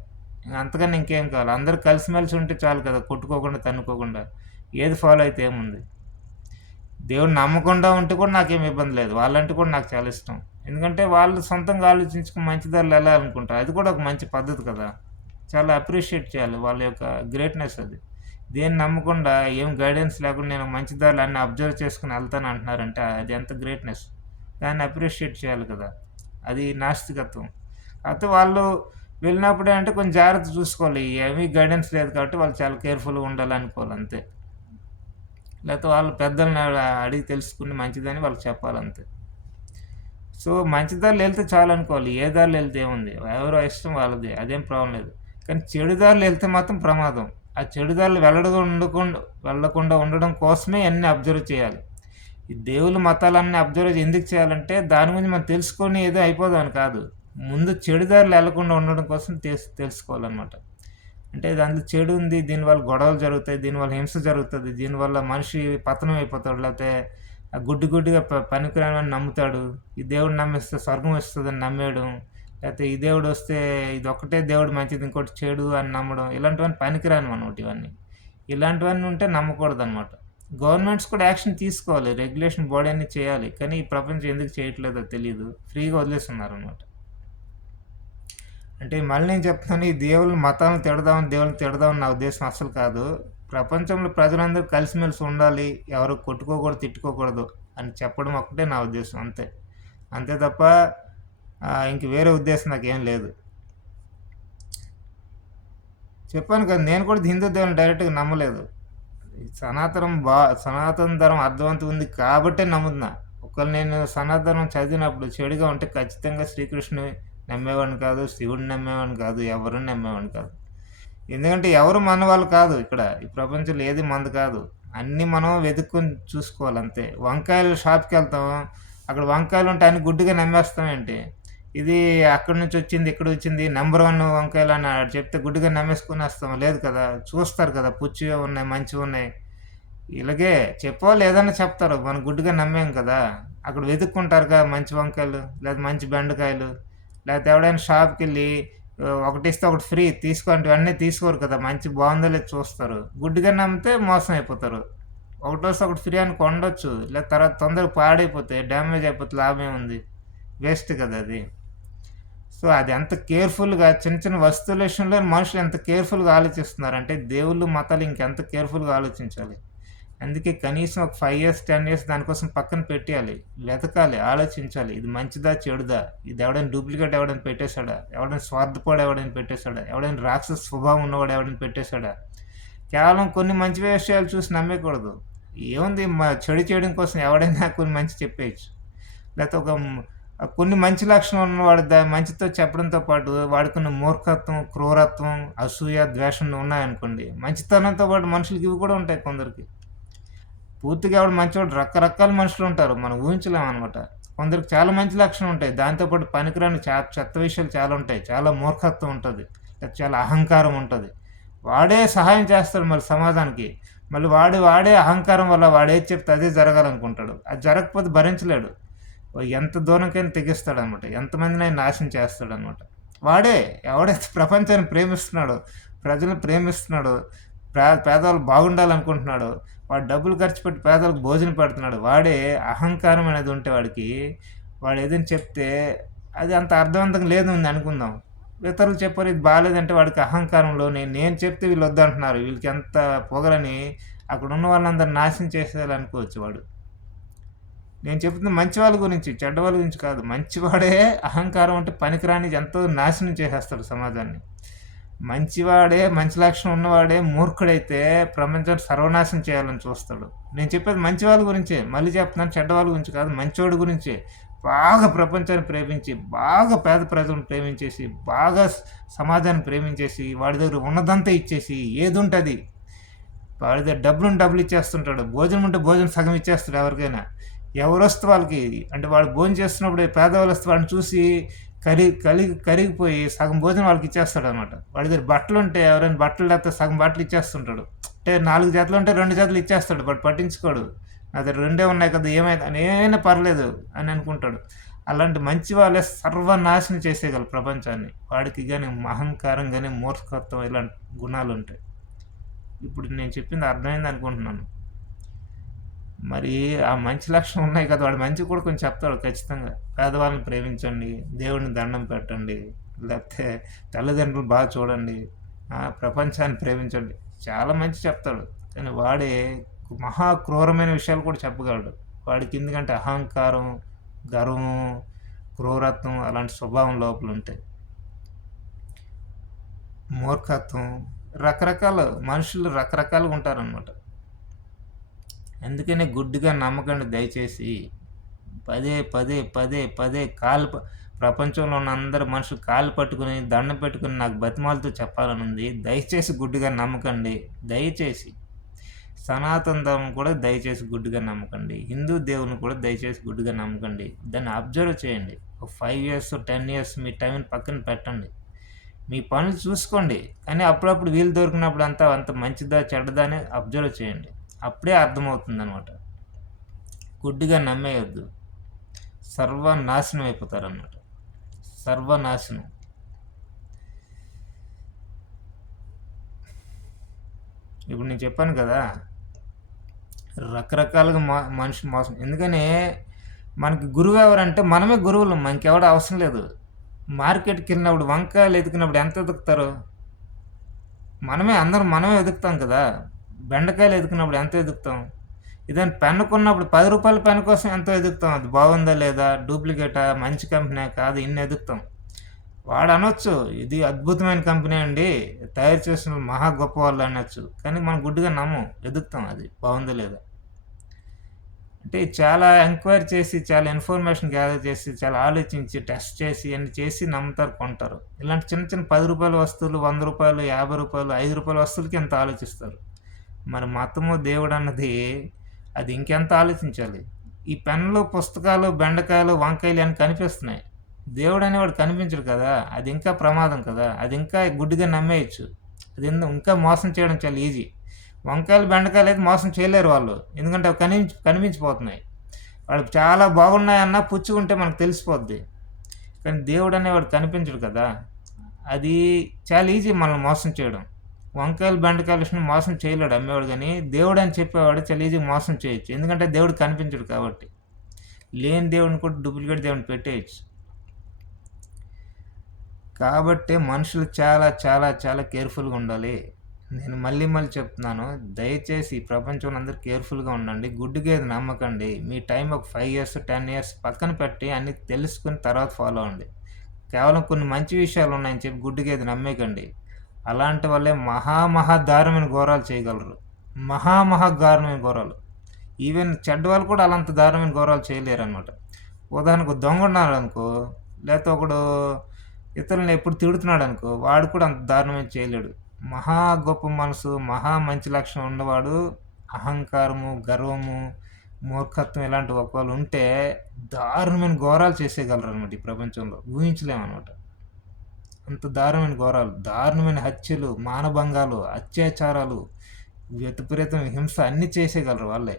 అంతకన్నా ఇంకేం కావాలి. అందరూ కలిసిమెలిసి ఉంటే చాలు కదా, కొట్టుకోకుండా తన్నుకోకుండా. ఏది ఫాలో అయితే ఏముంది. దేవుడు నమ్మకుండా ఉంటే కూడా నాకేం ఇబ్బంది లేదు. వాళ్ళంటే కూడా నాకు చాలా ఇష్టం. ఎందుకంటే వాళ్ళు సొంతంగా ఆలోచించుకుని మంచి దారిలో వెళ్ళాలనుకుంటారు. అది కూడా ఒక మంచి పద్ధతి కదా. చాలా అప్రిషియేట్ చేయాలి వాళ్ళ యొక్క గ్రేట్నెస్ అది. దేన్ని నమ్మకుండా ఏం గైడెన్స్ లేకుండా నేను మంచి దారిలో అన్ని అబ్జర్వ్ చేసుకుని వెళ్తాను అంటున్నారంటే అది ఎంత గ్రేట్నెస్. దాన్ని అప్రిషియేట్ చేయాలి కదా. అది నాస్తికత్వం. అయితే వాళ్ళు వెళ్ళినప్పుడే అంటే కొంచెం జాగ్రత్త చూసుకోవాలి. ఏమీ గైడెన్స్ లేదు కాబట్టి వాళ్ళు చాలా కేర్ఫుల్గా ఉండాలనుకోవాలి అంతే. లేకపోతే వాళ్ళు పెద్దల్ని అడిగి తెలుసుకుని మంచిదని వాళ్ళకి చెప్పాలంతే. సో మంచి దారిలో వెళ్తే చాలు అనుకోవాలి. ఏ దారిలో వెళ్తే ఏముంది, ఎవరో ఇష్టం వాళ్ళది, అదేం ప్రాబ్లం లేదు. కానీ చెడు దారిలో వెళ్తే మాత్రం ప్రమాదం. ఆ చెడు దారిలో వెళ్ళకుండా ఉండడం కోసమే అన్నీ అబ్జర్వ్ చేయాలి. ఈ దేవుళ్ళ మతాలన్నీ అబ్జర్వ్ ఎందుకు చేయాలంటే దాని గురించి మనం తెలుసుకొని ఏదో అయిపోదామని కాదు. ముందు చెడు దారిలో వెళ్లకుండా ఉండడం కోసం తెలుసుకోవాలన్నమాట. అంటే దాంట్లో చెడు ఉంది, దీనివల్ల గొడవలు జరుగుతాయి, దీనివల్ల హింస జరుగుతుంది, దీనివల్ల మనిషి పతనం అయిపోతాడు, లేకపోతే గుడ్డిగా పనికిరాని నమ్ముతాడు. ఈ దేవుడు నమ్మిస్తే స్వర్గం వస్తుందని నమ్మేయడం, లేకపోతే ఈ దేవుడు వస్తే ఇది ఒక్కటే దేవుడు మంచిది ఇంకోటి చెడు అని నమ్మడం, ఇలాంటివన్నీ పనికిరాని అనమాట. ఇలాంటివన్నీ ఉంటే నమ్మకూడదు అనమాట. గవర్నమెంట్స్ కూడా యాక్షన్ తీసుకోవాలి, రెగ్యులేషన్ బాడీ అన్ని చేయాలి. కానీ ఈ ప్రపంచం ఎందుకు చేయట్లేదో తెలియదు, ఫ్రీగా వదిలేస్తున్నారు అనమాట. అంటే మళ్ళీ నేను చెప్తాను, ఈ మతాలను దేవుళ్ళని తిడదామని నా ఉద్దేశం అస్సలు కాదు. ప్రపంచంలో ప్రజలందరూ కలిసిమెలిసి ఉండాలి, ఎవరు కొట్టుకోకూడదు, తిట్టుకోకూడదు అని చెప్పడం ఒక్కటే నా ఉద్దేశం అంతే. అంతే తప్ప ఇంక వేరే ఉద్దేశం నాకేం లేదు. చెప్పాను కదా, నేను కూడా హిందూ దేవుని డైరెక్ట్గా నమ్మలేదు. సనాతన ధర్మం అర్థవంతం ఉంది కాబట్టే నమ్ముతున్నా. ఒకవేళ నేను సనాతన ధర్మం చదివినప్పుడు చెడుగా ఉంటే ఖచ్చితంగా శ్రీకృష్ణుని నమ్మేవాడిని కాదు, శివుడిని నమ్మేవాడిని కాదు, ఎవరిని నమ్మేవాడిని కాదు. ఎందుకంటే ఎవరు మన వాళ్ళు కాదు. ఇక్కడ ఈ ప్రపంచంలో ఏది మంది కాదు. అన్నీ మనం వెతుక్కొని చూసుకోవాలి అంతే. వంకాయలు షాప్కి వెళ్తాం, అక్కడ వంకాయలు ఉంటే అన్ని గుడ్డిగా నమ్మేస్తాం ఏంటి. ఇది అక్కడి నుంచి వచ్చింది, ఇక్కడ వచ్చింది, నెంబర్ 1 వంకాయలు అని చెప్తే గుడ్డిగా నమ్మేసుకుని వస్తాం. లేదు కదా, చూస్తారు కదా, పుచ్చిగా ఉన్నాయి, మంచిగా ఉన్నాయి. ఇలాగే చెప్పేవాళ్ళు ఏదైనా చెప్తారు, మనం గుడ్డిగా నమ్మేం కదా. అక్కడ వెతుక్కుంటారు కదా మంచి వంకాయలు, లేదా మంచి బెండకాయలు, లేకపోతే ఎవడైనా షాప్కి వెళ్ళి ఒకటి ఇస్తే ఒకటి ఫ్రీ తీసుకోండి అన్నీ తీసుకోరు కదా, మంచి బాగుందో లేదు చూస్తారు. గుడ్డిగా నమ్మితే మోసం అయిపోతారు. ఒకటి వస్తే ఒకటి ఫ్రీ అని కొండొచ్చు, లేదా తర్వాత తొందరగా పాడైపోతాయి, డ్యామేజ్ అయిపోతే లాభం ఏముంది, వేస్ట్ కదా అది. సో అది ఎంత కేర్ఫుల్గా చిన్న చిన్న వస్తువుల విషయంలో మనుషులు ఎంత కేర్ఫుల్గా ఆలోచిస్తున్నారంటే దేవుళ్ళు మతాలు ఇంకెంత కేర్ఫుల్గా ఆలోచించాలి. అందుకే కనీసం ఒక 5 years 10 years దానికోసం పక్కన పెట్టేయాలి, వెతకాలి, ఆలోచించాలి. ఇది మంచిదా చెడుదా, ఇది ఎవడైనా డూప్లికేట్ ఎవడైనా పెట్టేశాడా, ఎవడైనా స్వార్థపడు ఎవడైనా పెట్టేశాడా, ఎవడైనా రాక్షస స్వభావం ఉన్నవాడు ఎవడైనా పెట్టేశాడా. కేవలం కొన్ని మంచి విషయాలు చూసి నమ్మేయకూడదు. ఏముంది, చెడు చేయడం కోసం ఎవడైనా కొన్ని మంచి చెప్పేయచ్చు. లేకపోతే కొన్ని మంచి లక్షణాలు ఉన్నవాడు మంచితో చెప్పడంతో పాటు వాడుకున్న మూర్ఖత్వం, క్రూరత్వం, అసూయ, ద్వేషం ఉన్నాయనుకోండి, మంచితనంతో పాటు మనుషులకి ఇవి కూడా ఉంటాయి కొందరికి. పూర్తిగా ఎవడు మంచివాడు, రకరకాల మనుషులు ఉంటారు, మనం ఊహించలేమన్నమాట. కొందరికి చాలా మంచి లక్షణం ఉంటాయి, దాంతోపాటు పనికిరాని చెత్త విషయాలు చాలా ఉంటాయి, చాలా మూర్ఖత్వం ఉంటుంది, చాలా అహంకారం ఉంటుంది. వాడే సహాయం చేస్తాడు మరి సమాజానికి. మళ్ళీ వాడే అహంకారం వల్ల వాడేది చెప్తే అదే జరగాలనుకుంటాడు. అది జరగకపోతే భరించలేడు. ఎంత దూరంకైనా తెగిస్తాడనమాట. ఎంతమందినైనా నాశనం చేస్తాడనమాట. వాడే ఎవడైతే ప్రపంచాన్ని ప్రేమిస్తున్నాడో, ప్రజలను ప్రేమిస్తున్నాడో, పేదవాళ్ళు బాగుండాలనుకుంటున్నాడో, వాడు డబ్బులు ఖర్చు పెట్టి పేదలకు భోజనం పెడుతున్నాడు. వాడే అహంకారం అనేది ఉంటే వాడికి, వాడు ఏదైనా చెప్తే అది అంత అర్థవంతంగా లేదు ఉంది అనుకుందాం. ఇతరులు చెప్పారు ఇది బాగాలేదంటే వాడికి అహంకారంలో నేను చెప్తే వీళ్ళు వద్దంటున్నారు, వీళ్ళకి ఎంత పొగరని అక్కడ ఉన్న వాళ్ళందరూ నాశనం చేసేయాలనుకోవచ్చు వాడు. నేను చెప్తుంది మంచి వాళ్ళ గురించి, చెడ్డ వాళ్ళ గురించి కాదు. మంచివాడే అహంకారం అంటే పనికిరాని ఎంతో నాశనం చేసేస్తాడు సమాజాన్ని. మంచివాడే, మంచి లక్షణం ఉన్నవాడే మూర్ఖుడైతే ప్రపంచాన్ని సర్వనాశనం చేయాలని చూస్తాడు. నేను చెప్పేది మంచి వాళ్ళ గురించే, మళ్ళీ చెప్తున్నాను, చెడ్డ వాళ్ళ గురించి కాదు, మంచివాడి గురించే. బాగా ప్రపంచాన్ని ప్రేమించి, బాగా పేద ప్రజలను ప్రేమించేసి, బాగా సమాజాన్ని ప్రేమించేసి, వాడి దగ్గర ఉన్నదంతా ఇచ్చేసి, ఏది ఉంటుంది వాడి దగ్గర డబ్బులు ఇచ్చేస్తుంటాడు. భోజనం ఉంటే భోజనం సగం ఇచ్చేస్తాడు ఎవరికైనా. ఎవరు వస్తే వాళ్ళకి, అంటే వాడు భోజనం చేస్తున్నప్పుడు పేదవాళ్ళు వస్తే వాడిని చూసి కరిగిపోయి సగం భోజనం వాళ్ళకి ఇచ్చేస్తాడు అనమాట. వాడి దగ్గర బట్టలు ఉంటే ఎవరైనా బట్టలు లేకపోతే సగం బట్టలు ఇచ్చేస్తుంటాడు. అంటే 4 జతలు ఉంటే 2 జతలు ఇచ్చేస్తాడు. వాడు పట్టించుకోడు. నా దగ్గర 2 ఉన్నాయి కదా, ఏమైనా పర్లేదు అని అనుకుంటాడు. అలాంటి మంచి వాళ్ళే సర్వనాశనం చేసేయగలరు ప్రపంచాన్ని. వాడికి కానీ అహంకారం కానీ మూర్ఖత్వం ఇలాంటి గుణాలు ఉంటాయి. ఇప్పుడు నేను చెప్పింది అర్థమైంది అనుకుంటున్నాను. మరి ఆ మంచి లక్షణం ఉన్నాయి కదా, వాడు మంచి కూడా కొంచెం చెప్తాడు ఖచ్చితంగా. పేదవాళ్ళని ప్రేమించండి, దేవుడిని దండం పెట్టండి, లేకపోతే తల్లిదండ్రులు బాగా చూడండి, ప్రపంచాన్ని ప్రేమించండి, చాలా మంచి చెప్తాడు. కానీ వాడే మహా క్రూరమైన విషయాలు కూడా చెప్పగలడు. వాడికి ఎందుకంటే అహంకారం, గర్వం, క్రూరత్వం అలాంటి స్వభావం లోపల ఉంటాయి. మూర్ఖత్వం, మనుషులు రకరకాలుగా ఉంటారనమాట. అందుకనే గుడ్డిగా నమ్మకండి దయచేసి. పదే పదే పదే పదే ప్రపంచంలో ఉన్న అందరు మనుషులు కాలు పట్టుకుని దండం పెట్టుకుని నాకు బతిమాలతో చెప్పాలని ఉంది. దయచేసి గుడ్డిగా నమ్మకండి, దయచేసి. సనాతన ధర్మం కూడా దయచేసి గుడ్డిగా నమ్మకండి. హిందూ దేవుని కూడా దయచేసి గుడ్డిగా నమ్మకండి. దాన్ని అబ్జర్వ్ చేయండి. ఒక 5 years 10 years మీ టైంని పక్కన పెట్టండి. మీ పనులు చూసుకోండి, కానీ అప్పుడప్పుడు వీలు దొరికినప్పుడు అంత మంచిదా చెడ్డదా అని అబ్జర్వ్ చేయండి. అప్పుడే అర్థమవుతుంది అనమాట. గుడ్డిగా నమ్మేయొద్దు, సర్వనాశనం అయిపోతారన్నమాట. సర్వనాశనం. ఇప్పుడు నేను చెప్పాను కదా, రకరకాలుగా మనిషి మోసం. ఎందుకని మనకి గురువు ఎవరంటే మనమే గురువులు, మనకెవడ అవసరం లేదు. మార్కెట్కి వెళ్ళినప్పుడు వంకాయలు ఎదుకున్నప్పుడు ఎంత ఎదుకుతారు? మనమే ఎదుగుతాం కదా. బెండకాయలు ఎదుకున్నప్పుడు ఎంత ఎదుగుతాం? ఇదని పెన్ను కొన్నప్పుడు 10 రూపాయల పెన్ను కోసం ఎంతో ఎదుగుతాం. అది బాగుందా లేదా, డూప్లికేటా, మంచి కంపెనీ కాదు, ఇన్ని ఎదుగుతాం. వాడు అనొచ్చు ఇది అద్భుతమైన కంపెనీ అండి, తయారు చేసిన మహా గొప్ప వాళ్ళు అనొచ్చు. కానీ మనం గుడ్డిగా ఎదుగుతాం అది బాగుందా లేదా. అంటే చాలా ఎంక్వైరీ చేసి, చాలా ఇన్ఫర్మేషన్ గ్యాదర్ చేసి, చాలా ఆలోచించి, టెస్ట్ చేసి అన్ని చేసి నమ్ముతారు, కొంటారు. ఇలాంటి చిన్న చిన్న 10 రూపాయల వస్తువులు, 100 రూపాయలు, 50 రూపాయలు, 5 రూపాయల వస్తువులకి ఎంత ఆలోచిస్తారు. మరి మతము, దేవుడు అన్నది అది ఇంకెంత ఆలోచించాలి. ఈ పెన్నులు, పుస్తకాలు, బెండకాయలు, వంకాయలు అని కనిపిస్తున్నాయి. దేవుడు అనేవాడు కనిపించడు కదా, అది ఇంకా ప్రమాదం కదా. అది ఇంకా గుడ్డిగా నమ్మేయచ్చు. అది ఇంకా మోసం చేయడం చాలా ఈజీ. వంకాయలు, బెండకాయలు అయితే మోసం చేయలేరు వాళ్ళు, ఎందుకంటే అవి కనిపించిపోతున్నాయి. వాడు చాలా బాగున్నాయన్నా పుచ్చుకుంటే మనకు తెలిసిపోద్ది. కానీ దేవుడు అనేవాడు కనిపించడు కదా, అది చాలా ఈజీ మనల్ని మోసం చేయడం. వంకాయలు, బెండకాయలు విషయం మోసం చేయలేడు అమ్మేవాడు, కానీ దేవుడు అని చెప్పేవాడు చాలా ఈజీ మోసం చేయొచ్చు. ఎందుకంటే దేవుడు కనిపించడు కాబట్టి. లేని దేవుడిని కూడా డూప్లికేట్ దేవుడిని పెట్టేయచ్చు. కాబట్టి మనుషులు చాలా చాలా చాలా కేర్ఫుల్గా ఉండాలి. నేను మళ్ళీ చెప్తున్నాను, దయచేసి ఈ ప్రపంచంలో అందరూ కేర్ఫుల్గా ఉండండి. గుడ్డిగా ఏది నమ్మకండి. మీ టైం ఒక 5 years 10 years పక్కన పెట్టి అన్ని తెలుసుకుని తర్వాత ఫాలో అవ్వండి. కేవలం కొన్ని మంచి విషయాలు ఉన్నాయని చెప్పి గుడ్డిగా ఏది నమ్మేకండి. అలాంటి వాళ్ళే మహా దారుణమైన ఘోరాలు చేయగలరు. దారుణమైన ఘోరాలు. ఈవెన్ చెడ్డవాళ్ళు కూడా అలాంత దారుణమైన ఘోరాలు చేయలేరు అనమాట. ఉదాహరణకు దొంగ ఉన్నాడు అనుకో, లేకపోతే ఒకడు ఇతరులను ఎప్పుడు తిడుతున్నాడు అనుకో, వాడు కూడా అంత దారుణమైన చేయలేడు. గొప్ప మనసు, మంచి లక్షణం ఉన్నవాడు అహంకారము, గర్వము, మూర్ఖత్వం ఇలాంటి ఒకళ్ళు ఉంటే దారుణమైన ఘోరాలు చేసేయగలరు అనమాట. ఈ ప్రపంచంలో ఊహించలేమన్నమాట. అంత దారుణమైన ఘోరాలు, దారుణమైన హత్యలు, మానభంగాలు, అత్యాచారాలు, విపరీతం హింస అన్నీ చేసేయగలరు వాళ్ళే.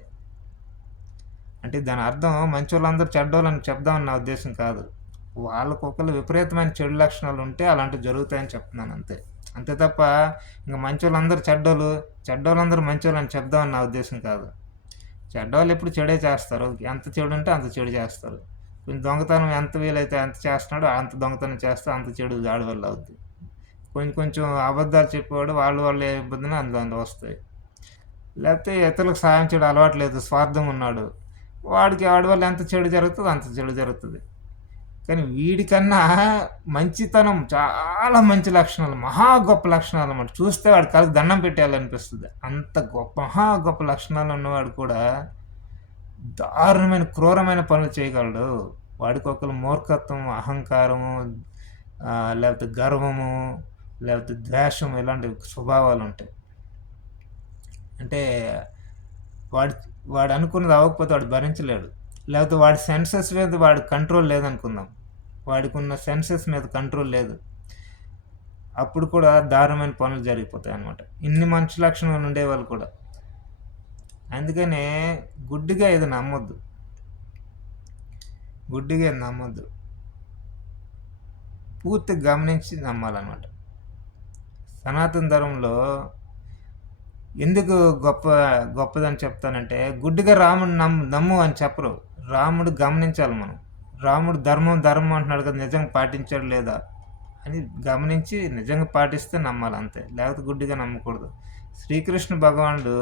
అంటే దాని అర్థం మంచోళ్ళందరూ చెడ్డోళ్ళని చెప్దామని నా ఉద్దేశ్యం కాదు. వాళ్ళకొకళ్ళు విపరీతమైన చెడు లక్షణాలుంటే అలాంటివి జరుగుతాయని చెప్తున్నాను అంతే. అంతే తప్ప ఇంక మంచోళ్ళందరూ చెడ్డోళ్ళు, చెడ్డోళ్ళందరూ మంచోళ్ళని చెప్దామని నా ఉద్దేశ్యం కాదు. చెడ్డోళ్ళు ఎప్పుడు చెడే చేస్తారు. ఎంత చెడుంటే అంత చెడు చేస్తారు. కొంచెం దొంగతనం ఎంత వీలైతే ఎంత చేస్తున్నాడో అంత దొంగతనం చేస్తే అంత చెడు ఆడి వల్ల అవుద్ది. కొంచెం కొంచెం అబద్ధాలు చెప్పేవాడు వాళ్ళ ఇబ్బందులు అందులో వస్తాయి. లేకపోతే ఇతరులకు సాయం చేయడం అలవాటు లేదు, స్వార్థం ఉన్నాడు, వాడి వల్ల ఎంత చెడు జరుగుతుందో అంత చెడు జరుగుతుంది. కానీ వీడికన్నా మంచితనం చాలా మంచి లక్షణాలు, మహా గొప్ప లక్షణాలు అన్నమాట. చూస్తే వాడి కళ్ళకి దండం పెట్టేయాలనిపిస్తుంది. అంత గొప్ప మహా గొప్ప లక్షణాలు ఉన్నవాడు కూడా దారుణమైన క్రూరమైన పనులు చేయగలడు. వాడికి ఒకరు మూర్ఖత్వం, అహంకారము, లేకపోతే గర్వము, లేకపోతే ద్వేషం, ఇలాంటి స్వభావాలు ఉంటాయి. అంటే వాడు వాడు అనుకున్నది అవ్వకపోతే వాడు భరించలేడు. లేకపోతే వాడి సెన్సెస్ మీద వాడి కంట్రోల్ లేదనుకుందాం, వాడికి ఉన్న సెన్సెస్ మీద కంట్రోల్ లేదు, అప్పుడు కూడా దారుణమైన పనులు జరిగిపోతాయి అన్నమాట. ఇన్ని మంచి లక్షణాలు ఉండేవాళ్ళు కూడా. అందుకనే గుడ్డిగా ఇది నమ్మొద్దు, గుడ్డిగా ఇది నమ్మొద్దు, పూర్తిగా గమనించి నమ్మాలన్నమాట. సనాతన ధర్మంలో ఎందుకు గొప్పదని చెప్తానంటే, గుడ్డిగా రాముడు నమ్ము అని చెప్పరు. రాముడు గమనించాలి మనం. రాముడు ధర్మం అంటున్నాడు కదా, నిజంగా పాటించాడు లేదా అని గమనించి నిజంగా పాటిస్తే నమ్మాలి అంతే. లేకపోతే గుడ్డిగా నమ్మకూడదు. శ్రీకృష్ణ భగవానుడు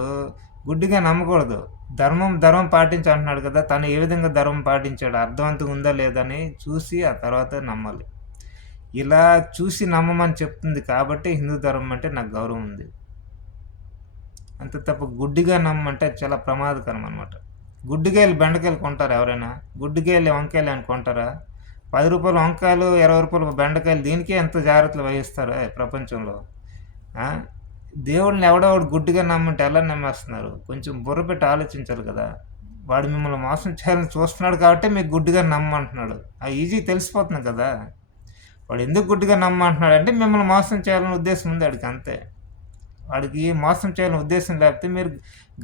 గుడ్డిగా నమ్మకూడదు. ధర్మం పాటించి అంటున్నాడు కదా, తను ఏ విధంగా ధర్మం పాటించాడు, అర్థవంతంగా ఉందా లేదని చూసి ఆ తర్వాత నమ్మాలి. ఇలా చూసి నమ్మమని చెప్తుంది కాబట్టి హిందూ ధర్మం అంటే నాకు గౌరవం ఉంది. అంతే తప్ప గుడ్డిగా నమ్మంటే చాలా ప్రమాదకరం అనమాట. గుడ్డికాయలు బెండకాయలు కొంటారు ఎవరైనా? గుడ్డికాయలు వంకాయలు అని కొంటారా? 10 రూపాయలు వంకాయలు, 20 రూపాయలు బెండకాయలు, దీనికే ఎంత జాగ్రత్తలు వహిస్తారు ప్రపంచంలో. దేవుడిని ఎవడోవాడు గుడ్డిగా నమ్మంటే ఎలా నమ్మేస్తున్నారు? కొంచెం బుర్ర పెట్టి ఆలోచించాలి కదా. వాడు మిమ్మల్ని మోసం చేయాలని చూస్తున్నాడు కాబట్టి మీకు గుడ్డిగా నమ్మంటున్నాడు. ఈజీ తెలిసిపోతుంది కదా. వాడు ఎందుకు గుడ్డిగా నమ్మంటున్నాడు అంటే మిమ్మల్ని మోసం చేయాలని ఉద్దేశం ఉంది వాడికి, అంతే. వాడికి మోసం చేయాలని ఉద్దేశం లేకపోతే మీరు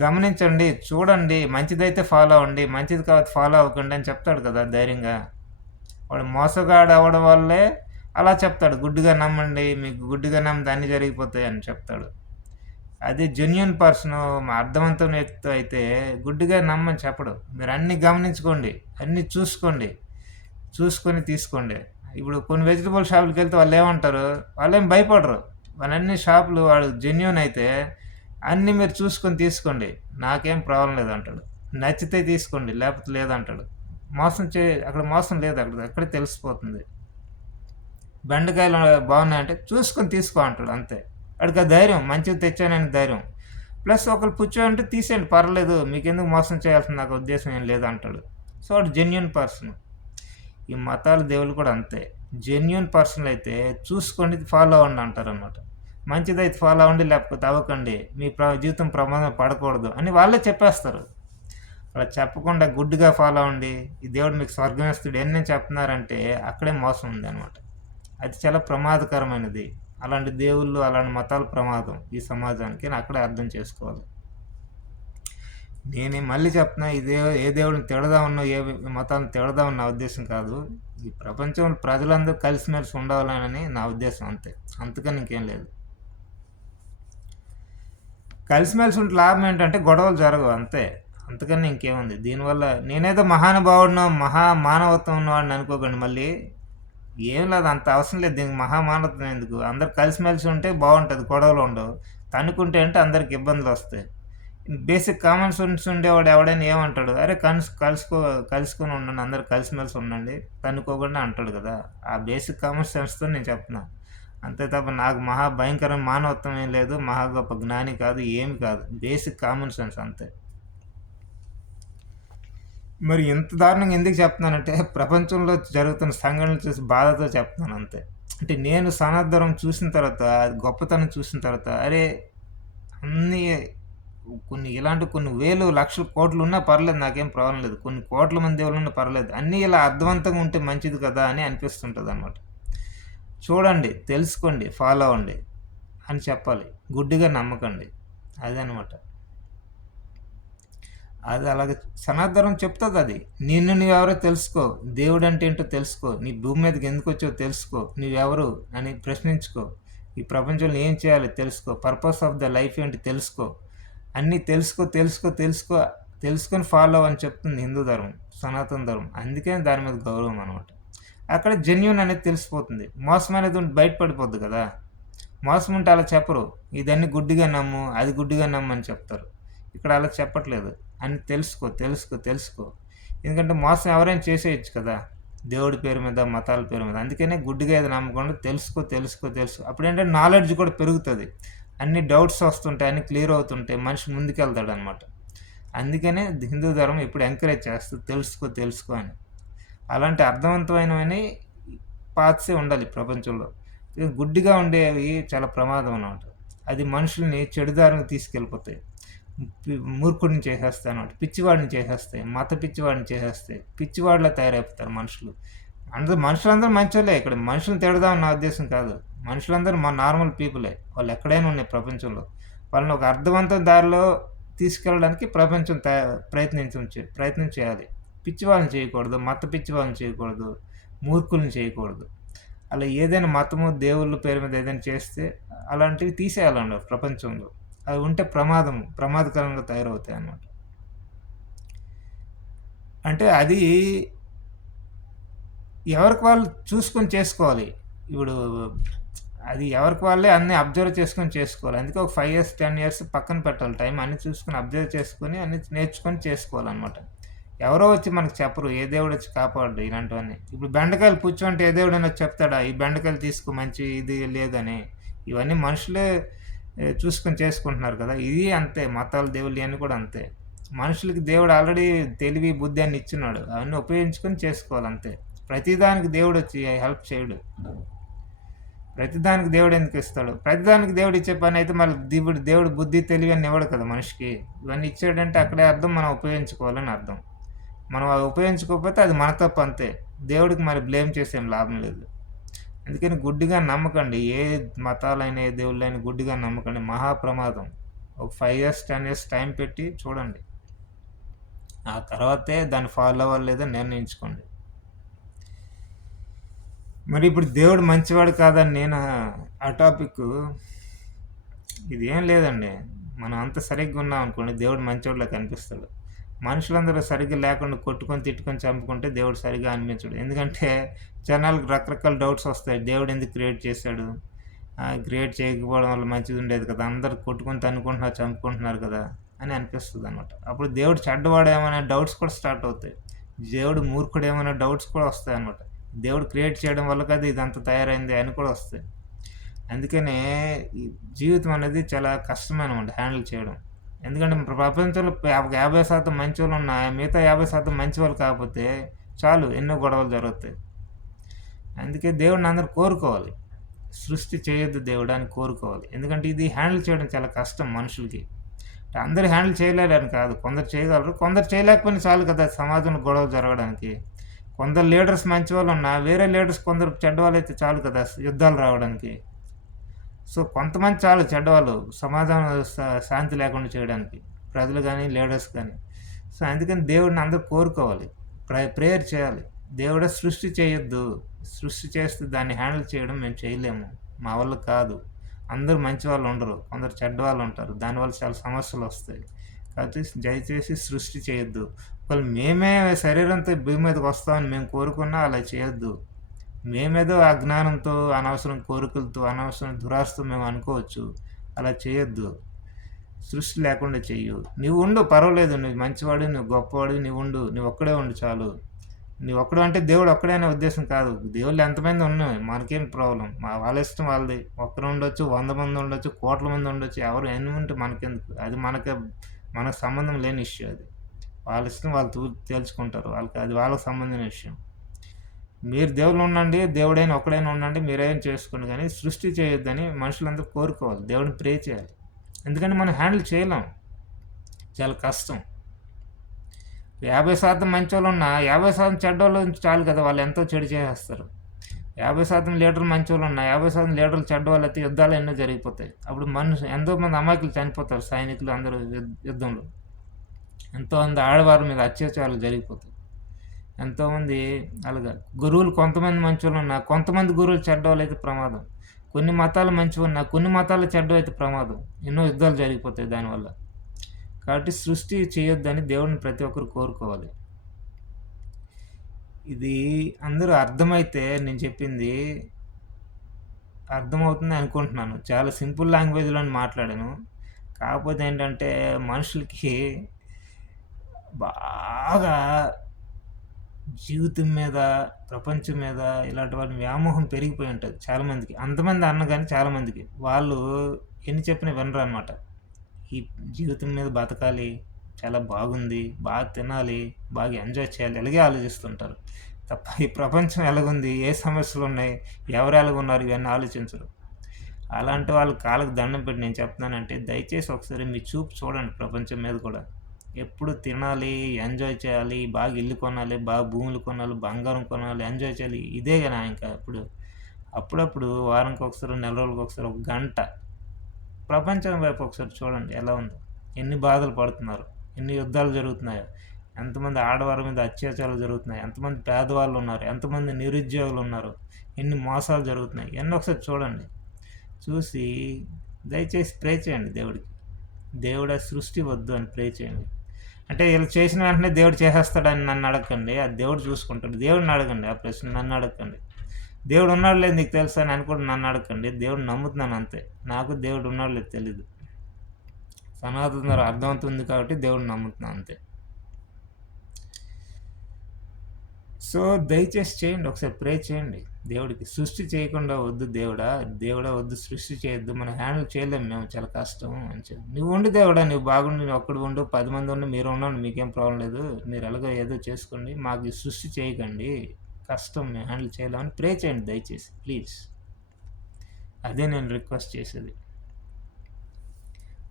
గమనించండి, చూడండి, మంచిదైతే ఫాలో అవ్వండి, మంచిది కాదు ఫాలో అవ్వకండి అని చెప్తాడు కదా ధైర్యంగా. వాడు మోసగాడు అవ్వడం వల్లే అలా చెప్తాడు, గుడ్డిగా నమ్మండి, మీకు గుడ్డిగా నమ్మితే అన్నీ జరిగిపోతాయి అని చెప్తాడు. అది జెన్యూన్ పర్సన్, అర్థవంతమైన వ్యక్తి అయితే గుడ్డిగా నమ్మని చెప్పడు. మీరు అన్నీ గమనించుకోండి, అన్నీ చూసుకొని తీసుకోండి. ఇప్పుడు కొన్ని వెజిటబుల్ షాపులకి వెళ్తే వాళ్ళు ఏమంటారు, వాళ్ళేం భయపడరు. వాళ్ళన్ని షాపులు వాడు జెన్యూన్ అయితే అన్నీ మీరు చూసుకొని తీసుకోండి, నాకేం ప్రాబ్లం లేదంటాడు. నచ్చితే తీసుకోండి, లేకపోతే లేదంటాడు. అక్కడ మోసం లేదు, అక్కడే తెలిసిపోతుంది. బెండకాయలు బాగున్నాయంటే చూసుకొని తీసుకో అంటాడు, అంతే. వాడికి ఆ ధైర్యం, మంచిగా తెచ్చానని ధైర్యం. ప్లస్ ఒకరు పుచ్చాయంటే తీసేయండి, పర్లేదు, మీకెందుకు మోసం చేయాల్సిన నాకు ఉద్దేశం ఏం లేదు అంటాడు. సో వాడు జెన్యూన్ పర్సన్. ఈ మతాలు దేవుళ్ళు కూడా అంతే. జెన్యూన్ పర్సన్లు అయితే చూసుకోండి, ఫాలో అవ్వండి అంటారు అనమాట. మంచిదైతే ఫాలో అవ్వండి, లేకపోతే అవ్వకండి, మీ జీవితం ప్రమాదం పడకూడదు అని వాళ్ళే చెప్పేస్తారు. అలా చెప్పకుండా గుడ్డిగా ఫాలో అవ్వండి, ఈ దేవుడు మీకు స్వర్గం ఇస్తాడు ఎన్ని చెప్తున్నారంటే అక్కడే మోసం ఉంది అనమాట. అది చాలా ప్రమాదకరమైనది. అలాంటి దేవుళ్ళు, అలాంటి మతాలు ప్రమాదం ఈ సమాజానికి అని అక్కడే అర్థం చేసుకోవాలి. నేను మళ్ళీ చెప్తున్నా, ఏ దేవుడిని తిడదామన్నా, ఏ మతాలను తిడదామని నా ఉద్దేశం కాదు. ఈ ప్రపంచంలో ప్రజలందరూ కలిసిమెలిసి ఉండాలని నా ఉద్దేశం, అంతే. అంతకని ఇంకేం లేదు. కలిసిమెలిసి ఉంటే లాభం ఏంటంటే గొడవలు జరగవు, అంతే. అంతకని ఇంకేముంది దీనివల్ల. నేనేదో మహానుభావుడినో మానవత్వం ఉన్నవాడిని అనుకోకండి. మళ్ళీ ఏం లేదు, అంత అవసరం లేదు దీనికి మహామానవత్వం ఎందుకు. అందరు కలిసిమెలిసి ఉంటే బాగుంటుంది, గొడవలు ఉండవు. తన్నుకుంటే అంటే అందరికి ఇబ్బందులు వస్తాయి. బేసిక్ కామన్ సెన్స్ ఉండేవాడు ఎవడైనా ఏమంటాడు, అరే కలుసుకొని ఉండండి, అందరు కలిసిమెలిసి ఉండండి, తన్నుకోకుండా అంటాడు కదా. ఆ బేసిక్ కామన్ సెన్స్తో నేను చెప్తున్నా, అంతే తప్ప నాకు భయంకరమైన మానవత్వం ఏం లేదు, గొప్ప జ్ఞాని కాదు, ఏమి కాదు, బేసిక్ కామన్ సెన్స్ అంతే. మరి ఇంత దారుణంగా ఎందుకు చెప్తున్నానంటే ప్రపంచంలో జరుగుతున్న సంఘటనలు చూసి బాధతో చెప్తున్నాను, అంతే. అంటే నేను సనాతనం చూసిన తర్వాత, గొప్పతనం చూసిన తర్వాత, అరే అన్నీ కొన్ని వేలు లక్షల కోట్లు ఉన్నా పర్లేదు, నాకేం ప్రాబ్లం లేదు, కొన్ని కోట్ల మంది దేవుళ్ళు ఉన్నా పర్లేదు, అన్నీ ఇలా అర్థవంతంగా ఉంటే మంచిది కదా అని అనిపిస్తుంటుంది అనమాట. చూడండి, తెలుసుకోండి, ఫాలో అవ్వండి అని చెప్పాలి, గుడ్డిగా నమ్మకండి. అదనమాట. అది అలాగే సనాతనం చెప్తుంది అది. నిన్ను నువ్వెవరో తెలుసుకో, దేవుడు అంటే ఏంటో తెలుసుకో, నీ భూమి మీదకి ఎందుకు వచ్చావో తెలుసుకో, నువ్వెవరు అని ప్రశ్నించుకో, ఈ ప్రపంచంలో ఏం చేయాలి తెలుసుకో, పర్పస్ ఆఫ్ ద లైఫ్ ఏంటి తెలుసుకో, అన్నీ తెలుసుకో తెలుసుకో తెలుసుకో, తెలుసుకొని ఫాలో అని చెప్తుంది హిందూ ధర్మం, సనాతన ధర్మం. అందుకే దాని మీద గౌరవం అనమాట. అక్కడ జెన్యున్ అనేది తెలిసిపోతుంది, మోసం అనేది బయటపడిపోద్ది కదా. మోసం ఉంటే అలా చెప్పరు, ఇదన్నీ గుడ్డిగా నమ్ము, అది గుడ్డిగా నమ్ము అని చెప్తారు. ఇక్కడ అలా చెప్పట్లేదు, అని తెలుసుకో తెలుసుకో తెలుసుకో. ఎందుకంటే మోసం ఎవరైనా చేసేయచ్చు కదా, దేవుడి పేరు మీద, మతాల పేరు మీద. అందుకనే గుడ్డిగా ఏది నమ్మకుండా తెలుసుకో తెలుసుకో తెలుసుకో. అప్పుడు ఏంటంటే నాలెడ్జ్ కూడా పెరుగుతుంది, అన్ని డౌట్స్ వస్తుంటాయి, అన్ని క్లియర్ అవుతుంటాయి, మనిషి ముందుకెళ్తాడు అనమాట. అందుకనే హిందూ ధర్మం ఇప్పుడు ఎంకరేజ్ చేస్తుంది తెలుసుకో తెలుసుకో అని. అలాంటి అర్థవంతమైనవని పాత్సే ఉండాలి ప్రపంచంలో. గుడ్డిగా ఉండేవి చాలా ప్రమాదం అన్నమాట. అది మనుషుల్ని చెడుదారిని తీసుకెళ్ళిపోతాయి, మూర్ఖుడిని చేసేస్తాయి అన్నమాట, పిచ్చివాడిని చేసేస్తాయి, మత పిచ్చివాడిని చేసేస్తాయి, పిచ్చివాడిలా తయారైపోతారు మనుషులు. మనుషులందరూ మంచోళ్ళే, ఇక్కడ మనుషులను తిడదామని నా ఉద్దేశం కాదు. మనుషులందరూ మా నార్మల్ పీపులే, వాళ్ళు ఎక్కడైనా ఉన్నాయి ప్రపంచంలో. వాళ్ళని ఒక అర్థవంతమైన దారిలో తీసుకెళ్ళడానికి ప్రపంచం ప్రయత్నం చేయాలి. పిచ్చి వాళ్ళని చేయకూడదు, మత పిచ్చి వాళ్ళని చేయకూడదు, మూర్ఖుల్ని చేయకూడదు. అలా ఏదైనా మతము దేవుళ్ళ పేరు మీద ఏదైనా చేస్తే అలాంటివి తీసేయాలన్నారు ప్రపంచంలో. అవి ఉంటే ప్రమాదకరంగా తయారవుతాయి అన్నమాట. అంటే అది ఎవరికి వాళ్ళు చూసుకొని చేసుకోవాలి. ఇప్పుడు అది ఎవరికి వాళ్ళే అన్నీ అబ్జర్వ్ చేసుకొని చేసుకోవాలి. అందుకే ఒక 5 years 10 years పక్కన పెట్టాలి టైం, అన్నీ చూసుకొని అబ్జర్వ్ చేసుకొని అన్నీ నేర్చుకొని చేసుకోవాలన్నమాట. ఎవరో వచ్చి మనకు చెప్పరు, ఏ దేవుడు వచ్చి కాపాడు ఇలాంటివన్నీ. ఇప్పుడు బెండకాయలు పుచ్చు అంటే ఏ దేవుడైనా చెప్తాడా, ఈ బెండకాయలు తీసుకో మంచి ఇది లేదని. ఇవన్నీ మనుషులే చూసుకొని చేసుకుంటున్నారు కదా. ఇది అంతే, మతాలు దేవుళ్ళు ఇవన్నీ కూడా అంతే. మనుషులకి దేవుడు ఆల్రెడీ తెలివి బుద్ధి అని ఇచ్చున్నాడు, అవన్నీ ఉపయోగించుకొని చేసుకోవాలి అంతే. ప్రతిదానికి దేవుడు వచ్చి హెల్ప్ చేయడు. ప్రతిదానికి దేవుడు ఎందుకు ఇస్తాడు? ప్రతిదానికి దేవుడు ఇచ్చే పని అయితే మళ్ళీ దేవుడు బుద్ధి తెలివి అని ఇవ్వడు కదా మనిషికి. ఇవన్నీ ఇచ్చాడంటే అక్కడే అర్థం మనం ఉపయోగించుకోవాలని అర్థం. మనం అది ఉపయోగించుకోకపోతే అది మన తప్పు అంతే. దేవుడికి మరి బ్లేమ్ చేసేం లాభం లేదు. అందుకని గుడ్డిగా నమ్మకండి, ఏ మతాలైనా ఏ దేవుళ్ళైనా గుడ్డిగా నమ్మకండి, మహాప్రమాదం. ఒక 5 years 10 years టైం పెట్టి చూడండి, ఆ తర్వాతే దాన్ని ఫాలో అవ్వలేదో నిర్ణయించుకోండి. మరి ఇప్పుడు దేవుడు మంచివాడు కాదని నేను ఆ టాపిక్, ఇది ఏం లేదండి. మనం అంత సరిగ్గా ఉన్నాం అనుకోండి దేవుడు మంచివాడిలా కనిపిస్తాడు. మనుషులందరూ సరిగ్గా లేకుండా కొట్టుకొని తిట్టుకొని చంపుకుంటే దేవుడు సరిగ్గా అనిపించడు. ఎందుకంటే జనాలకు రకరకాల డౌట్స్ వస్తాయి, దేవుడు ఎందుకు క్రియేట్ చేశాడు, క్రియేట్ చేయకపోవడం వల్ల మంచిది ఉండేది కదా, అందరు కొట్టుకొని తన్నుకుంటున్నారు చంపుకుంటున్నారు కదా అని అనిపిస్తుంది అనమాట. అప్పుడు దేవుడు చెడ్డవాడేమనే డౌట్స్ కూడా స్టార్ట్ అవుతాయి, దేవుడు మూర్ఖుడేమనే డౌట్స్ కూడా వస్తాయి అనమాట. దేవుడు క్రియేట్ చేయడం వల్ల కదా ఇదంతా తయారైంది అని కూడా వస్తాయి. అందుకనే ఈ జీవితం అనేది చాలా కష్టమనమాట హ్యాండిల్ చేయడం. ఎందుకంటే ప్రపంచంలో 50% మంచి వాళ్ళు ఉన్నా మిగతా 50% మంచి వాళ్ళు కాకపోతే చాలు, ఎన్నో గొడవలు జరుగుతాయి. అందుకే దేవుడిని అందరూ కోరుకోవాలి, సృష్టి చేయొద్దు దేవుడు అని కోరుకోవాలి. ఎందుకంటే ఇది హ్యాండిల్ చేయడం చాలా కష్టం మనుషులకి. అందరూ హ్యాండిల్ చేయలేరని కాదు, కొందరు చేయగలరు, కొందరు చేయలేకపోయినా చాలు కదా సమాజంలో గొడవలు జరగడానికి. కొందరు లీడర్స్ మంచి వాళ్ళు ఉన్నా వేరే లీడర్స్ కొందరు చెడ్డవాళ్ళు అయితే చాలు కదా యుద్ధాలు రావడానికి. సో కొంతమంది చాలు చెడ్డవాళ్ళు సమాజంలో శాంతి లేకుండా చేయడానికి, ప్రజలు కానీ లీడర్స్ కానీ. సో అందుకని దేవుడిని అందరూ కోరుకోవాలి, ప్రేయర్ చేయాలి. దేవుడే సృష్టి చేయొద్దు, సృష్టి చేస్తే దాన్ని హ్యాండిల్ చేయడం మేము చేయలేము, మా వల్ల కాదు. అందరూ మంచి వాళ్ళు ఉండరు, కొందరు చెడ్డవాళ్ళు ఉంటారు, దానివల్ల చాలా సమస్యలు వస్తాయి. కాబట్టి దయచేసి సృష్టి చేయొద్దు. ఒకవేళ మేమే శరీరంతో భూమి మీదకి వస్తామని మేము కోరుకున్నా అలా చేయొద్దు. మేమేదో అజ్ఞానంతో అనవసరం కోరికలతో అనవసరం దురాశతో మేము అనుకోవచ్చు, అలా చేయొద్దు. సృష్టి లేకుండా చెయ్యు, నువ్వు ఉండు పర్వాలేదు, నువ్వు మంచివాడు, నువ్వు గొప్పవాడు, నువ్వు ఉండు, నువ్వు ఒక్కడే ఉండు చాలు. నువ్వు ఒక్కడు అంటే దేవుడు ఒక్కడే అనే ఉద్దేశం కాదు, దేవుళ్ళు ఎంతమంది ఉన్నాయి మనకేం ప్రాబ్లం, వాళ్ళ ఇష్టం వాళ్ళది. ఒక్కరు ఉండొచ్చు, 100 మంది ఉండొచ్చు, కోట్ల మంది ఉండొచ్చు, ఎవరు ఎన్ని ఉంటే మనకెందుకు, అది మనకు సంబంధం లేని ఇష్యూ. అది వాళ్ళ ఇష్టం, వాళ్ళు తేల్చుకుంటారు, అది వాళ్ళకి సంబంధించిన విషయం. మీరు దేవుళ్ళు ఉండండి, దేవుడైనా ఒక్కడైనా ఉండండి, మీరేం చేసుకోండి, కానీ సృష్టి చేయొద్దని మనుషులందరూ కోరుకోవాలి, దేవుడిని ప్రే చేయాలి. ఎందుకంటే మనం హ్యాండిల్ చేయలేం, చాలా కష్టం. 50% మంచి వాళ్ళు ఉన్నా 50% చెడ్డోళ్ళు చాలు కదా, వాళ్ళు ఎంతో చెడు చేసేస్తారు. 50% లీడర్లు మంచోళ్ళు ఉన్నా 50% లీడర్లు చెడ్డవాళ్ళు అయితే యుద్ధాలు ఎన్నో జరిగిపోతాయి. అప్పుడు ఎంతోమంది అమాయకులు చనిపోతారు సైనికులు అందరూ యుద్ధంలో. ఎంతోమంది ఆడవారి మీద అత్యాచారాలు జరిగిపోతాయి. ఎంతోమంది అలాగా గురువులు కొంతమంది మంచోళ్ళు ఉన్నా కొంతమంది గురువులు చెడ్డవాళ్ళు అయితే ప్రమాదం. కొన్ని మతాలు మంచివి ఉన్నా కొన్ని మతాలు చెడ్డవైతే ప్రమాదం. ఎన్నో యుద్ధాలు జరిగిపోతాయి దానివల్ల. కాబట్టి సృష్టి చేయొద్దని దేవుడిని ప్రతి ఒక్కరు కోరుకోవాలి. ఇది అందరూ అర్థమైతే నేను చెప్పింది అర్థమవుతుంది అనుకుంటున్నాను. చాలా సింపుల్ లాంగ్వేజ్‌లో మాట్లాడాను. కాకపోతే ఏంటంటే మనుషులకి బాగా జీవితం మీద, ప్రపంచం మీద ఇలాంటి వాటి వ్యామోహం పెరిగిపోయి ఉంటది చాలామందికి. అంతమంది అన్న గాని చాలామందికి. వాళ్ళు ఎన్ని చెప్పినా వినరనమాట. ఈ జీవితం మీద బతకాలి, చాలా బాగుంది, బాగా తినాలి, బాగా ఎంజాయ్ చేయాలి ఇలాగే ఆలోచిస్తుంటారు. తప్ప ఈ ప్రపంచం ఎలాగుంది, ఏ సమస్యలున్నాయి, ఎవరు ఎలాగున్నారు ఇవన్నీ ఆలోచించరు. అలాంటి వాళ్ళ కాళ్ళకి దండం పెట్టి నేను చెప్తున్నానంటే దయచేసి ఒకసారి మీ చూపు చూడండి ప్రపంచం మీద కూడా. ఎప్పుడు తినాలి, ఎంజాయ్ చేయాలి, బాగా ఇల్లు కొనాలి, బాగా భూములు కొనాలి, బంగారం కొనాలి, ఎంజాయ్ చేయాలి ఇదే కదా ఇంకా ఇప్పుడు. అప్పుడప్పుడు వారానికి ఒకసారి, నెల రోజులకు ఒకసారి ఒక గంట ప్రపంచం వైపు ఒకసారి చూడండి ఎలా ఉందో. ఎన్ని బాధలు పడుతున్నారు, ఎన్ని యుద్ధాలు జరుగుతున్నాయో, ఎంతమంది ఆడవారి మీద అత్యాచారాలు జరుగుతున్నాయి, ఎంతమంది పేదవాళ్ళు ఉన్నారు, ఎంతమంది నిరుద్యోగులు ఉన్నారు, ఎన్ని మోసాలు జరుగుతున్నాయి ఇవన్నీ ఒకసారి చూడండి. చూసి దయచేసి ప్రే చేయండి దేవుడికి. దేవుడా సృష్టి వద్దు అని ప్రే చేయండి. అంటే వీళ్ళు చేసిన వెంటనే దేవుడు చేసేస్తాడని నన్ను అడగకండి. అది దేవుడు చూసుకుంటాడు. దేవుడిని అడగండి ఆ ప్రశ్న, నన్ను అడగకండి. దేవుడు ఉన్నాడు లేదు నీకు తెలుసా అని కూడా నన్ను అడగకండి. దేవుడిని నమ్ముతున్నాను అంతే. నాకు దేవుడు ఉన్నాడు లేదు తెలీదు. సనాతన అర్థమవుతుంది కాబట్టి దేవుడిని నమ్ముతున్నాను అంతే. సో దయచేసి చేయండి, ఒకసారి ప్రే చేయండి దేవుడికి. సృష్టి చేయకుండా వద్దు దేవుడా వద్దు, సృష్టి చేయొద్దు, మనం హ్యాండిల్ చేయలేము, మేము చాలా కష్టం అని చెప్పి. నువ్వు ఉండు దేవుడా, నువ్వు బాగుండి, నువ్వు ఒక్కడు ఉండు, 10 మంది ఉండి, మీరు ఉండండి, మీకేం ప్రాబ్లం లేదు, మీరు ఎలాగో ఏదో చేసుకోండి, మాకు ఈ సృష్టి చేయకండి, కష్టం, మేము హ్యాండిల్ చేయలేమని ప్రే చేయండి దయచేసి ప్లీజ్. అదే నేను రిక్వెస్ట్ చేసేది.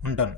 ఉంటాను.